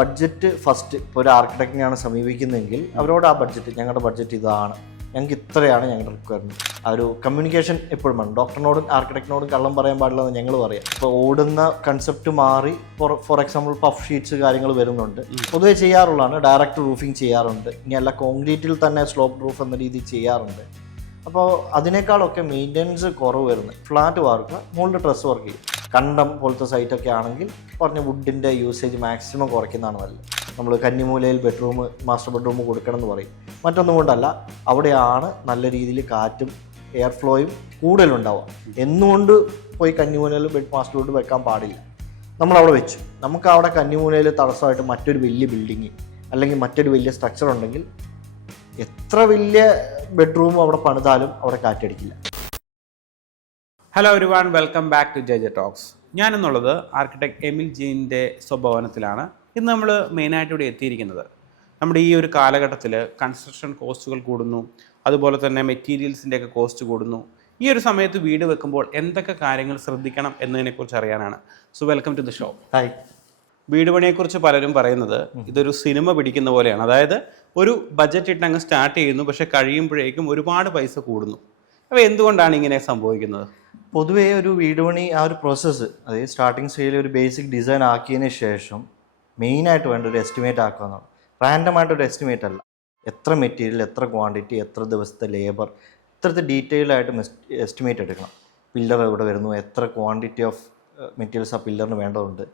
Budget first ഇപ്പോൾ ഒരു ആർക്കിടെക്റ്റിനെയാണ് സമീപിക്കുന്നതെങ്കിൽ അവരോട് ആ ബഡ്ജറ്റ്, ഞങ്ങളുടെ ബഡ്ജറ്റ് ഇതാണ്, ഞങ്ങൾക്ക് ഇത്രയാണ് ഞങ്ങളുടെ റിക്വയർമെൻറ്റ്. ആ ഒരു കമ്മ്യൂണിക്കേഷൻ എപ്പോഴും വേണം. ഡോക്ടറിനോടും ആർക്കിടെക്റ്റിനോടും കള്ളം പറയാൻ പാടില്ലെന്ന് ഞങ്ങൾ പറയാം. ഇപ്പോൾ ഓടുന്ന കൺസെപ്റ്റ് മാറി ഫോർ എക്സാമ്പിൾ പഫ് ഷീറ്റ്സ് കാര്യങ്ങൾ വരുന്നുണ്ട്. പൊതുവെ ചെയ്യാറുള്ളതാണ്. ഡയറക്റ്റ് റൂഫിങ് ചെയ്യാറുണ്ട്. ഇനി അല്ല കോൺക്രീറ്റിൽ തന്നെ സ്ലോപ്പ് റൂഫ് എന്ന രീതിയിൽ ചെയ്യാറുണ്ട്. അപ്പോൾ അതിനേക്കാളൊക്കെ മെയിൻ്റെനൻസ് കുറവ് വരുന്നത് ഫ്ലാറ്റ് വാർക്ക്, മുകളിൽ ഡ്രസ് വർക്ക് ചെയ്യും. കണ്ടം പോലത്തെ സൈറ്റൊക്കെ ആണെങ്കിൽ പറഞ്ഞ വുഡിൻ്റെ യൂസേജ് മാക്സിമം കുറയ്ക്കുന്നതാണ് നല്ലത്. നമ്മൾ കന്നിമൂലയിൽ മാസ്റ്റർ ബെഡ്റൂം കൊടുക്കണം എന്ന് പറയും. മറ്റൊന്നും കൊണ്ടല്ല, അവിടെയാണ് നല്ല രീതിയിൽ കാറ്റും എയർ ഫ്ലോയും കൂടുതലുണ്ടാവുക. എന്നുകൊണ്ട് പോയി കന്നിമൂലയിൽ മാസ്റ്റർ ബെഡ് വെക്കാൻ പാടില്ല. നമ്മളവിടെ വെച്ചു, നമുക്ക് അവിടെ കന്നിമൂലയിൽ തടസ്സമായിട്ട് മറ്റൊരു വലിയ ബിൽഡിങ് അല്ലെങ്കിൽ മറ്റൊരു വലിയ സ്ട്രക്ചർ ഉണ്ടെങ്കിൽ എത്ര വലിയ ബെഡ്റൂം അവിടെ പണിതാലും അവിടെ കാറ്റടിക്കില്ല. Hello everyone, welcome back to J talks. ഞാനെന്നുള്ളത് ആർക്കിടെക്ട് എമിൽ ജീൻ്റെ സ്വഭവനത്തിലാണ്. ഇന്ന് നമ്മൾ മെയിനായിട്ട് ഇവിടെ എത്തിയിരിക്കുന്നത് നമ്മുടെ ഈ ഒരു കാലഘട്ടത്തിൽ കൺസ്ട്രക്ഷൻ കോസ്റ്റുകൾ കൂടുന്നു, അതുപോലെ തന്നെ മെറ്റീരിയൽസിൻ്റെയൊക്കെ കോസ്റ്റ് കൂടുന്നു. ഈ ഒരു സമയത്ത് വീട് വെക്കുമ്പോൾ എന്തൊക്കെ കാര്യങ്ങൾ ശ്രദ്ധിക്കണം എന്നതിനെക്കുറിച്ച് അറിയാനാണ്. So welcome to the show. Hi. വീട് പണിയെക്കുറിച്ച് പലരും പറയുന്നത് ഇതൊരു സിനിമ പിടിക്കുന്ന പോലെയാണ്. അതായത് ഒരു ബഡ്ജറ്റ് ഇട്ട് അങ്ങ് സ്റ്റാർട്ട് ചെയ്യുന്നു, പക്ഷേ കഴിയുമ്പോഴേക്കും ഒരുപാട് പൈസ കൂടുന്നു. അപ്പോൾ എന്തുകൊണ്ടാണ് ഇങ്ങനെ സംഭവിക്കുന്നത്? പൊതുവേ ഒരു വീട് പണി ആ ഒരു പ്രോസസ്സ്, അതായത് സ്റ്റാർട്ടിങ് സ്റ്റേജിൽ ഒരു ബേസിക് ഡിസൈൻ ആക്കിയതിന് ശേഷം മെയിനായിട്ട് വേണ്ട ഒരു എസ്റ്റിമേറ്റ് ആക്കുക എന്നാണ്. റാൻഡമായിട്ടൊരു എസ്റ്റിമേറ്റ് അല്ല. എത്ര മെറ്റീരിയൽ, എത്ര ക്വാണ്ടിറ്റി, എത്ര ദിവസത്തെ ലേബർ, ഇത്രത്തെ ഡീറ്റെയിൽ ആയിട്ട് എസ്റ്റിമേറ്റ് എടുക്കണം. പില്ലർ എവിടെ വരുന്നു, എത്ര ക്വാണ്ടിറ്റി ഓഫ് മെറ്റീരിയൽസ് ആ പില്ലറിന് വേണ്ടതുണ്ട്,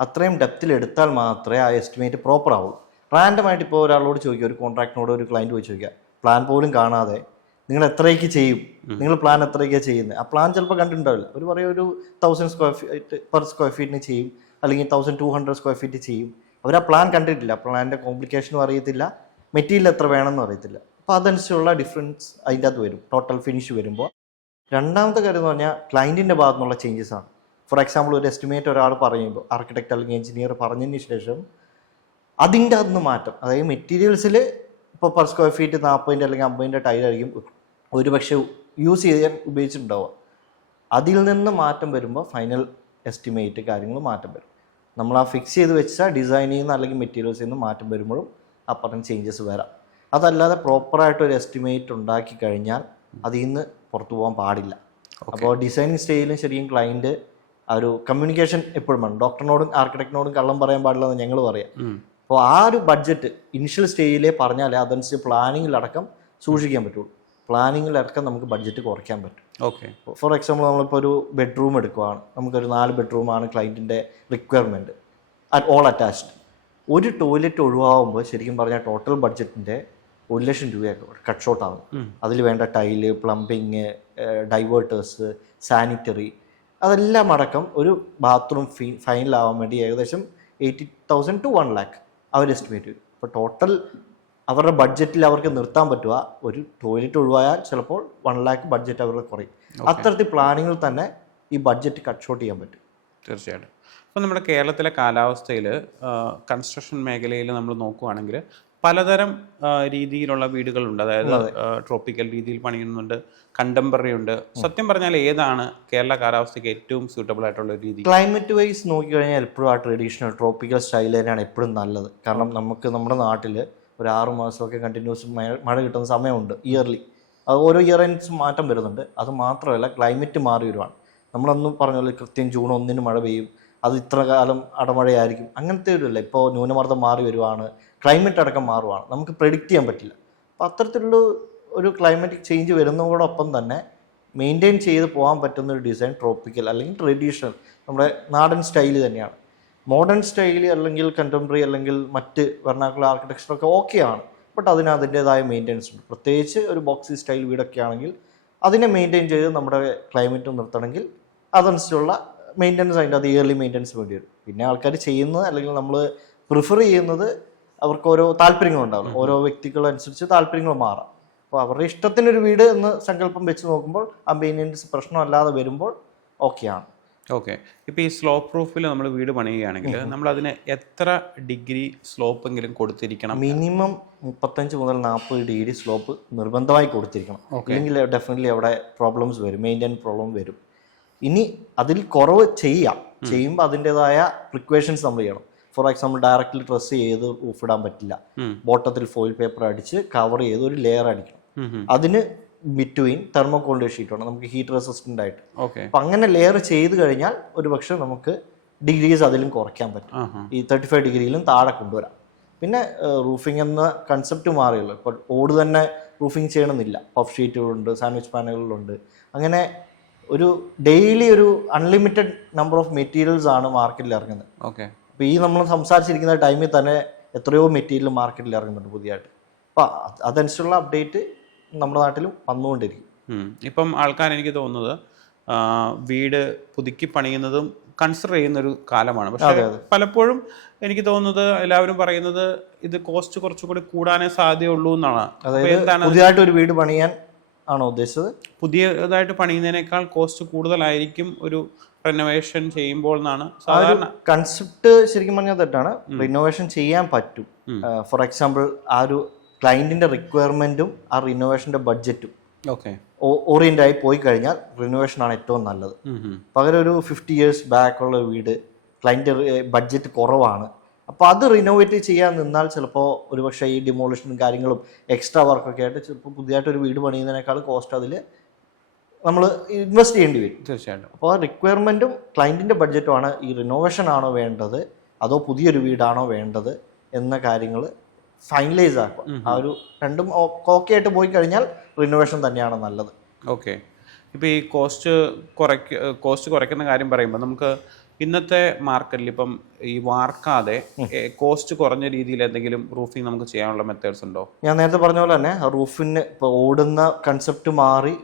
അത്രയും ഡെപ്തിൽ എടുത്താൽ മാത്രമേ ആ എസ്റ്റിമേറ്റ് പ്രോപ്പർ ആവുള്ളൂ. റാൻഡമായിട്ട് ഇപ്പോൾ ഒരാളോട് ചോദിക്കുക, ഒരു കോൺട്രാക്ടിനോട് ഒരു ക്ലയൻറ്റ് പോയി ചോദിക്കുക, പ്ലാൻ പോലും കാണാതെ നിങ്ങൾ എത്രയ്ക്ക് ചെയ്യും, നിങ്ങൾ പ്ലാൻ എത്രയ്ക്കാണ് ചെയ്യുന്നത്, ആ പ്ലാൻ ചിലപ്പോൾ കണ്ടിട്ടുണ്ടാവില്ല. ഒരു പറയും ഒരു 1000 സ്ക്വയർ ഫീറ്റ് പെർ സ്ക്വയർ ഫീറ്റിന് ചെയ്യും, അല്ലെങ്കിൽ 1200 സ്ക്വയർ ഫീറ്റ് ചെയ്യും. അവർ ആ പ്ലാൻ കണ്ടിട്ടില്ല, പ്ലാനിൻ്റെ കോംപ്ലിക്കേഷനും അറിയത്തില്ല, മെറ്റീരിയൽ എത്ര വേണമെന്നും അറിയത്തില്ല. അപ്പോൾ അതനുസരിച്ചുള്ള ഡിഫറൻസ് അതിൻ്റെ അകത്ത് വരും ടോട്ടൽ ഫിനിഷ് വരുമ്പോൾ. രണ്ടാമത്തെ കാര്യം എന്ന് പറഞ്ഞാൽ ക്ലയൻറ്റിൻ്റെ ഭാഗത്തു നിന്നുള്ള ചേഞ്ചസ് ആണ്. ഫോർ എക്സാമ്പിൾ ഒരു എസ്റ്റിമേറ്റ് ഒരാൾ പറയുമ്പോൾ, ആർക്കിടെക്ട് അല്ലെങ്കിൽ എഞ്ചിനീയർ പറഞ്ഞതിന് ശേഷം അതിൻ്റെ അകത്ത് നിന്ന് മാറ്റം, അതായത് മെറ്റീരിയൽസിൽ ഇപ്പോൾ പെർ സ്ക്വയർ ഫീറ്റ് 40 അല്ലെങ്കിൽ 50 ടൈലായിരിക്കും ഒരു പക്ഷേ യൂസ് ചെയ്യാൻ ഉപയോഗിച്ചിട്ടുണ്ടാവുക. അതിൽ നിന്ന് മാറ്റം വരുമ്പോൾ ഫൈനൽ എസ്റ്റിമേറ്റ് കാര്യങ്ങൾ മാറ്റം വരും. നമ്മൾ ആ ഫിക്സ് ചെയ്ത് വെച്ച ഡിസൈനിൽ നിന്ന് അല്ലെങ്കിൽ മെറ്റീരിയൽസിൽ നിന്ന് മാറ്റം വരുമ്പോഴും അപ്പുറം ചേഞ്ചസ് വരാം. അതല്ലാതെ പ്രോപ്പറായിട്ട് ഒരു എസ്റ്റിമേറ്റ് ഉണ്ടാക്കി കഴിഞ്ഞാൽ അതിൽ നിന്ന് പുറത്തു പോകാൻ പാടില്ല. അപ്പോൾ ഡിസൈനിങ് സ്റ്റേജിലും ശരിക്കും ക്ലയൻറ്റ് ആ ഒരു കമ്മ്യൂണിക്കേഷൻ എപ്പോഴും വേണം. ഡോക്ടറിനോടും ആർക്കിടെക്റ്റിനോടും കള്ളം പറയാൻ പാടില്ലെന്ന് ഞങ്ങൾ പറയാം. അപ്പോൾ ആ ഒരു ബഡ്ജറ്റ് ഇനിഷ്യൽ സ്റ്റേജിലേ പറഞ്ഞാലേ അതനുസരിച്ച് പ്ലാനിങ്ങിലടക്കം സൂക്ഷിക്കാൻ പറ്റുള്ളൂ. പ്ലാനിങ്ങിലടക്കം നമുക്ക് ബഡ്ജറ്റ് കുറയ്ക്കാൻ പറ്റും. ഓക്കെ. ഫോർ എക്സാമ്പിൾ നമ്മളിപ്പോൾ ഒരു ബെഡ്റൂം എടുക്കുകയാണ്, നമുക്കൊരു 4 ബെഡ്റൂമാണ് ക്ലയൻറ്റിൻ്റെ റിക്വയർമെൻറ്റ്, ഓൾ അറ്റാച്ച്ഡ്. ഒരു ടോയ്ലറ്റ് ഒഴിവാകുമ്പോൾ ശരിക്കും പറഞ്ഞാൽ ടോട്ടൽ ബഡ്ജറ്റിൻ്റെ 1 ലക്ഷം രൂപയൊക്കെ കട്ട് ഷോട്ട് ആകും. അതിൽ വേണ്ട ടൈല്, പ്ലംബിങ്, ഡൈവേർട്ടേഴ്സ്, സാനിറ്ററി, അതെല്ലാം അടക്കം ഒരു ബാത്റൂം ഫൈനലാവാൻ വേണ്ടി ഏകദേശം 80,000 to 1 lakh അവർ എസ്റ്റിമേറ്റ് വരും. അപ്പോൾ ടോട്ടൽ അവരുടെ ബഡ്ജറ്റിൽ അവർക്ക് നിർത്താൻ പറ്റുക ഒരു ടോയ്ലറ്റ് ഒഴിവായാൽ ചിലപ്പോൾ 1 lakh ബഡ്ജറ്റ് അവരുടെ കുറയും. അത്തരത്തിൽ പ്ലാനിങ്ങിൽ തന്നെ ഈ ബഡ്ജറ്റ് കട്ട് ഷോട്ട് ചെയ്യാൻ പറ്റും. തീർച്ചയായിട്ടും. അപ്പോൾ നമ്മുടെ കേരളത്തിലെ കാലാവസ്ഥയിൽ കൺസ്ട്രക്ഷൻ മേഖലയിൽ നമ്മൾ നോക്കുകയാണെങ്കിൽ പലതരം രീതിയിലുള്ള വീടുകളുണ്ട്. അതായത് ട്രോപ്പിക്കൽ രീതിയിൽ പണിയുന്നുണ്ട്, കണ്ടംപററി ഉണ്ട്. സത്യം പറഞ്ഞാൽ ഏതാണ് കേരള കാലാവസ്ഥയ്ക്ക് ഏറ്റവും സൂട്ടബിൾ ആയിട്ടുള്ള രീതി? ക്ലൈമറ്റ് വൈസ് നോക്കിക്കഴിഞ്ഞാൽ എപ്പോഴും ആ ട്രഡീഷണൽ ട്രോപ്പിക്കൽ സ്റ്റൈൽ തന്നെയാണ് എപ്പോഴും നല്ലത്. കാരണം നമുക്ക് നമ്മുടെ നാട്ടിൽ ഒരു 6 മാസമൊക്കെ കണ്ടിന്യൂസ് മഴ കിട്ടുന്ന സമയമുണ്ട് ഇയർലി. അത് ഓരോ ഇയർ എൻഡ്സ് മാറ്റം വരുന്നുണ്ട്. അത് മാത്രമല്ല ക്ലൈമറ്റ് മാറി വരുവാണ്. നമ്മളൊന്നും പറഞ്ഞാൽ കൃത്യം ജൂൺ 1 മഴ പെയ്യും, അത് ഇത്ര കാലം അടമഴയായിരിക്കും, അങ്ങനത്തെ ഒരു ഇല്ല. ഇപ്പോൾ ന്യൂനമർദ്ദം മാറി വരുവാണ്, ക്ലൈമറ്റ് അടക്കം മാറുവാണ്, നമുക്ക് പ്രെഡിക്റ്റ് ചെയ്യാൻ പറ്റില്ല. അപ്പോൾ അത്തരത്തിലുള്ള ഒരു ക്ലൈമറ്റിക് ചേഞ്ച് വരുന്നതോടൊപ്പം തന്നെ മെയിൻറ്റെയിൻ ചെയ്ത് പോകാൻ പറ്റുന്ന ഒരു ഡിസൈൻ ട്രോപ്പിക്കൽ അല്ലെങ്കിൽ ട്രഡീഷണൽ നമ്മുടെ നാടൻ സ്റ്റൈൽ തന്നെയാണ്. മോഡേൺ സ്റ്റൈൽ അല്ലെങ്കിൽ കണ്ടംപററി അല്ലെങ്കിൽ മറ്റ് വെർണാക്കുലർ ആർക്കിടെക്ചറൊക്കെ ഓക്കെയാണ്, ബട്ട് അതിന് അതിൻ്റേതായ മെയിൻ്റെനൻസ് ഉണ്ട്. പ്രത്യേകിച്ച് ഒരു ബോക്സി സ്റ്റൈൽ വീടൊക്കെ ആണെങ്കിൽ അതിനെ മെയിൻറ്റെയിൻ ചെയ്ത് നമ്മുടെ ക്ലൈമറ്റ് നിർത്തണമെങ്കിൽ അതനുസരിച്ചുള്ള മെയിൻ്റെനൻസ്, അതിൻ്റെ അത് ഇയർലി മെയിൻ്റെനൻസ് വേണ്ടി വരും. പിന്നെ ആൾക്കാർ ചെയ്യുന്നത് അല്ലെങ്കിൽ നമ്മൾ പ്രിഫർ ചെയ്യുന്നത് അവർക്ക് ഓരോ താല്പര്യങ്ങളുണ്ടാവും. ഓരോ വ്യക്തികളനുസരിച്ച് താല്പര്യങ്ങൾ മാറാം. അപ്പോൾ അവരുടെ ഇഷ്ടത്തിനൊരു വീട് എന്ന് സങ്കല്പം വെച്ച് നോക്കുമ്പോൾ ആ മെയിൻ്റെനൻസ് പ്രശ്നമല്ലാതെ വരുമ്പോൾ ഓക്കെയാണ്. ഓക്കെ. ഇപ്പോൾ ഈ സ്ലോപ്പ് പ്രൂഫിൽ നമ്മൾ വീട് പണിയുകയാണെങ്കിൽ നമ്മൾ അതിന് എത്ര ഡിഗ്രി സ്ലോപ്പെങ്കിലും കൊടുത്തിരിക്കണം? മിനിമം 35 മുതൽ 40 ഡിഗ്രി സ്ലോപ്പ് നിർബന്ധമായി കൊടുത്തിരിക്കണം. അല്ലെങ്കിൽ ഡെഫിനറ്റ്ലി അവിടെ പ്രോബ്ലംസ് വരും, മെയിൻ്റെനൻസ് പ്രോബ്ലം വരും. ഇനി അതിൽ കുറവ് ചെയ്യുമ്പോൾ അതിൻ്റെതായ പ്രിക്വേഷൻസ് നമ്മൾ ചെയ്യണം. ഫോർ എക്സാമ്പിൾ ഡയറക്റ്റ്ലി ഡ്രസ് ചെയ്ത് റൂഫ് ഇടാൻ പറ്റില്ല. ബോട്ടത്തിൽ ഫോയിൽ പേപ്പർ അടിച്ച് കവർ ചെയ്ത് ഒരു ലെയർ അടിക്കണം. അതിന് ബിറ്റ്വീൻ തെർമോകോളിന്റെ ഷീറ്റ് വേണം നമുക്ക് ഹീറ്റ് റെസിസ്റ്റന്റ് ആയിട്ട്. അപ്പം അങ്ങനെ ലെയർ ചെയ്ത് കഴിഞ്ഞാൽ ഒരു പക്ഷെ നമുക്ക് ഡിഗ്രീസ് അതിലും കുറയ്ക്കാൻ പറ്റും. ഈ 35 ഡിഗ്രിയിലും താഴെ കൊണ്ടുവരാം. പിന്നെ റൂഫിംഗ് എന്ന കൺസെപ്റ്റ് മാറിയല്ലോ. ഇപ്പോൾ ഓട് തന്നെ റൂഫിംഗ് ചെയ്യണമെന്നില്ല. പഫ് ഷീറ്റുകളുണ്ട്, സാൻഡ്വിച്ച് പാനലുകളുണ്ട്. അങ്ങനെ ഒരു ഡെയിലി ഒരു അൺലിമിറ്റഡ് നമ്പർ ഓഫ് മെറ്റീരിയൽസ് ആണ് മാർക്കറ്റിൽ ഇറങ്ങുന്നത്. അപ്പോൾ ഈ നമ്മൾ സംസാരിച്ചിരിക്കുന്ന ടൈമിൽ തന്നെ എത്രയോ മെറ്റീരിയൽ മാർക്കറ്റിൽ ഇറങ്ങുന്നുണ്ട് പുതിയതായിട്ട്. അപ്പോൾ അതനുസരിച്ചുള്ള അപ്ഡേറ്റ് നമ്മുടെ നാട്ടിലും വന്നുകൊണ്ടിരിക്കും. ഇപ്പം ആൾക്കാർ എനിക്ക് തോന്നുന്നത് വീട് പുതുക്കി പണിയുന്നതും കൺസിഡർ ചെയ്യുന്ന ഒരു കാലമാണ്. പക്ഷേ പലപ്പോഴും എനിക്ക് തോന്നുന്നത് എല്ലാവരും പറയുന്നത് ഇത് കോസ്റ്റ് കുറച്ചുകൂടി കൂടാനേ സാധ്യതയുള്ളൂ എന്നാണ്. അതായത് പുതിയതായിട്ട് ഒരു വീട് പണിയാൻ ആണോ ഉദ്ദേശിച്ചത്? പുതിയതായിട്ട് പണിയുന്നതിനേക്കാൾ കോസ്റ്റ് കൂടുതലായിരിക്കും ഒരു റിനോവേഷൻ ചെയ്യുമ്പോൾ എന്നാണ് സാധാരണ കൺസെപ്റ്റ്. ശരിക്കും പറഞ്ഞാൽ തെറ്റാണ്. റിനോവേഷൻ ചെയ്യാൻ പറ്റും. ഫോർ എക്സാമ്പിൾ ആ ഒരു ക്ലയന്റിന്റെ റിക്വയർമെന്റും ആ റിനോവേഷന്റെ ബഡ്ജറ്റും ഓറിയന്റ് ആയി പോയി കഴിഞ്ഞാൽ റിനോവേഷൻ ആണ് ഏറ്റവും നല്ലത്. പകരം ഒരു 50 years ബാക്കുള്ള വീട് ക്ലയന്റ് ബഡ്ജറ്റ് കുറവാണ്, അപ്പോൾ അത് റിനോവേറ്റ് ചെയ്യാൻ നിന്നാൽ ചിലപ്പോൾ ഒരുപക്ഷെ ഈ ഡിമോളിഷനും കാര്യങ്ങളും എക്സ്ട്രാ വർക്കൊക്കെ ആയിട്ട് ചിലപ്പോൾ പുതിയതായിട്ട് ഒരു വീട് പണിയുന്നതിനേക്കാൾ കോസ്റ്റ് അതിൽ നമ്മൾ ഇൻവെസ്റ്റ് ചെയ്യേണ്ടി വരും. തീർച്ചയായിട്ടും. അപ്പോൾ റിക്വയർമെന്റും ക്ലയന്റിന്റെ ബഡ്ജറ്റുമാണ് ഈ റിനോവേഷൻ ആണോ വേണ്ടത് അതോ പുതിയൊരു വീടാണോ വേണ്ടത് എന്ന കാര്യങ്ങൾ ഫൈനലൈസ് ആക്കുക. ആ ഒരു രണ്ടും ഓക്കെ ആയിട്ട് പോയി കഴിഞ്ഞാൽ റിനോവേഷൻ തന്നെയാണ് നല്ലത്. ഓക്കെ. ഇപ്പോൾ ഈ കോസ്റ്റ് കുറയ്ക്കുന്ന കാര്യം പറയുമ്പോൾ നമുക്ക് ഇന്നത്തെ മാർക്കറ്റിൽ ഇപ്പം ഈ വാർക്കാതെ കോസ്റ്റ് കുറഞ്ഞ രീതിയിൽ എന്തെങ്കിലും റൂഫിംഗ് നമുക്ക് ചെയ്യാനുള്ള മെത്തേഡ്സ് ഉണ്ടോ? ഞാൻ നേരത്തെ പറഞ്ഞ പോലെ തന്നെ റൂഫിന് ഇപ്പോൾ ഓടുന്ന കൺസെപ്റ്റ് മാറി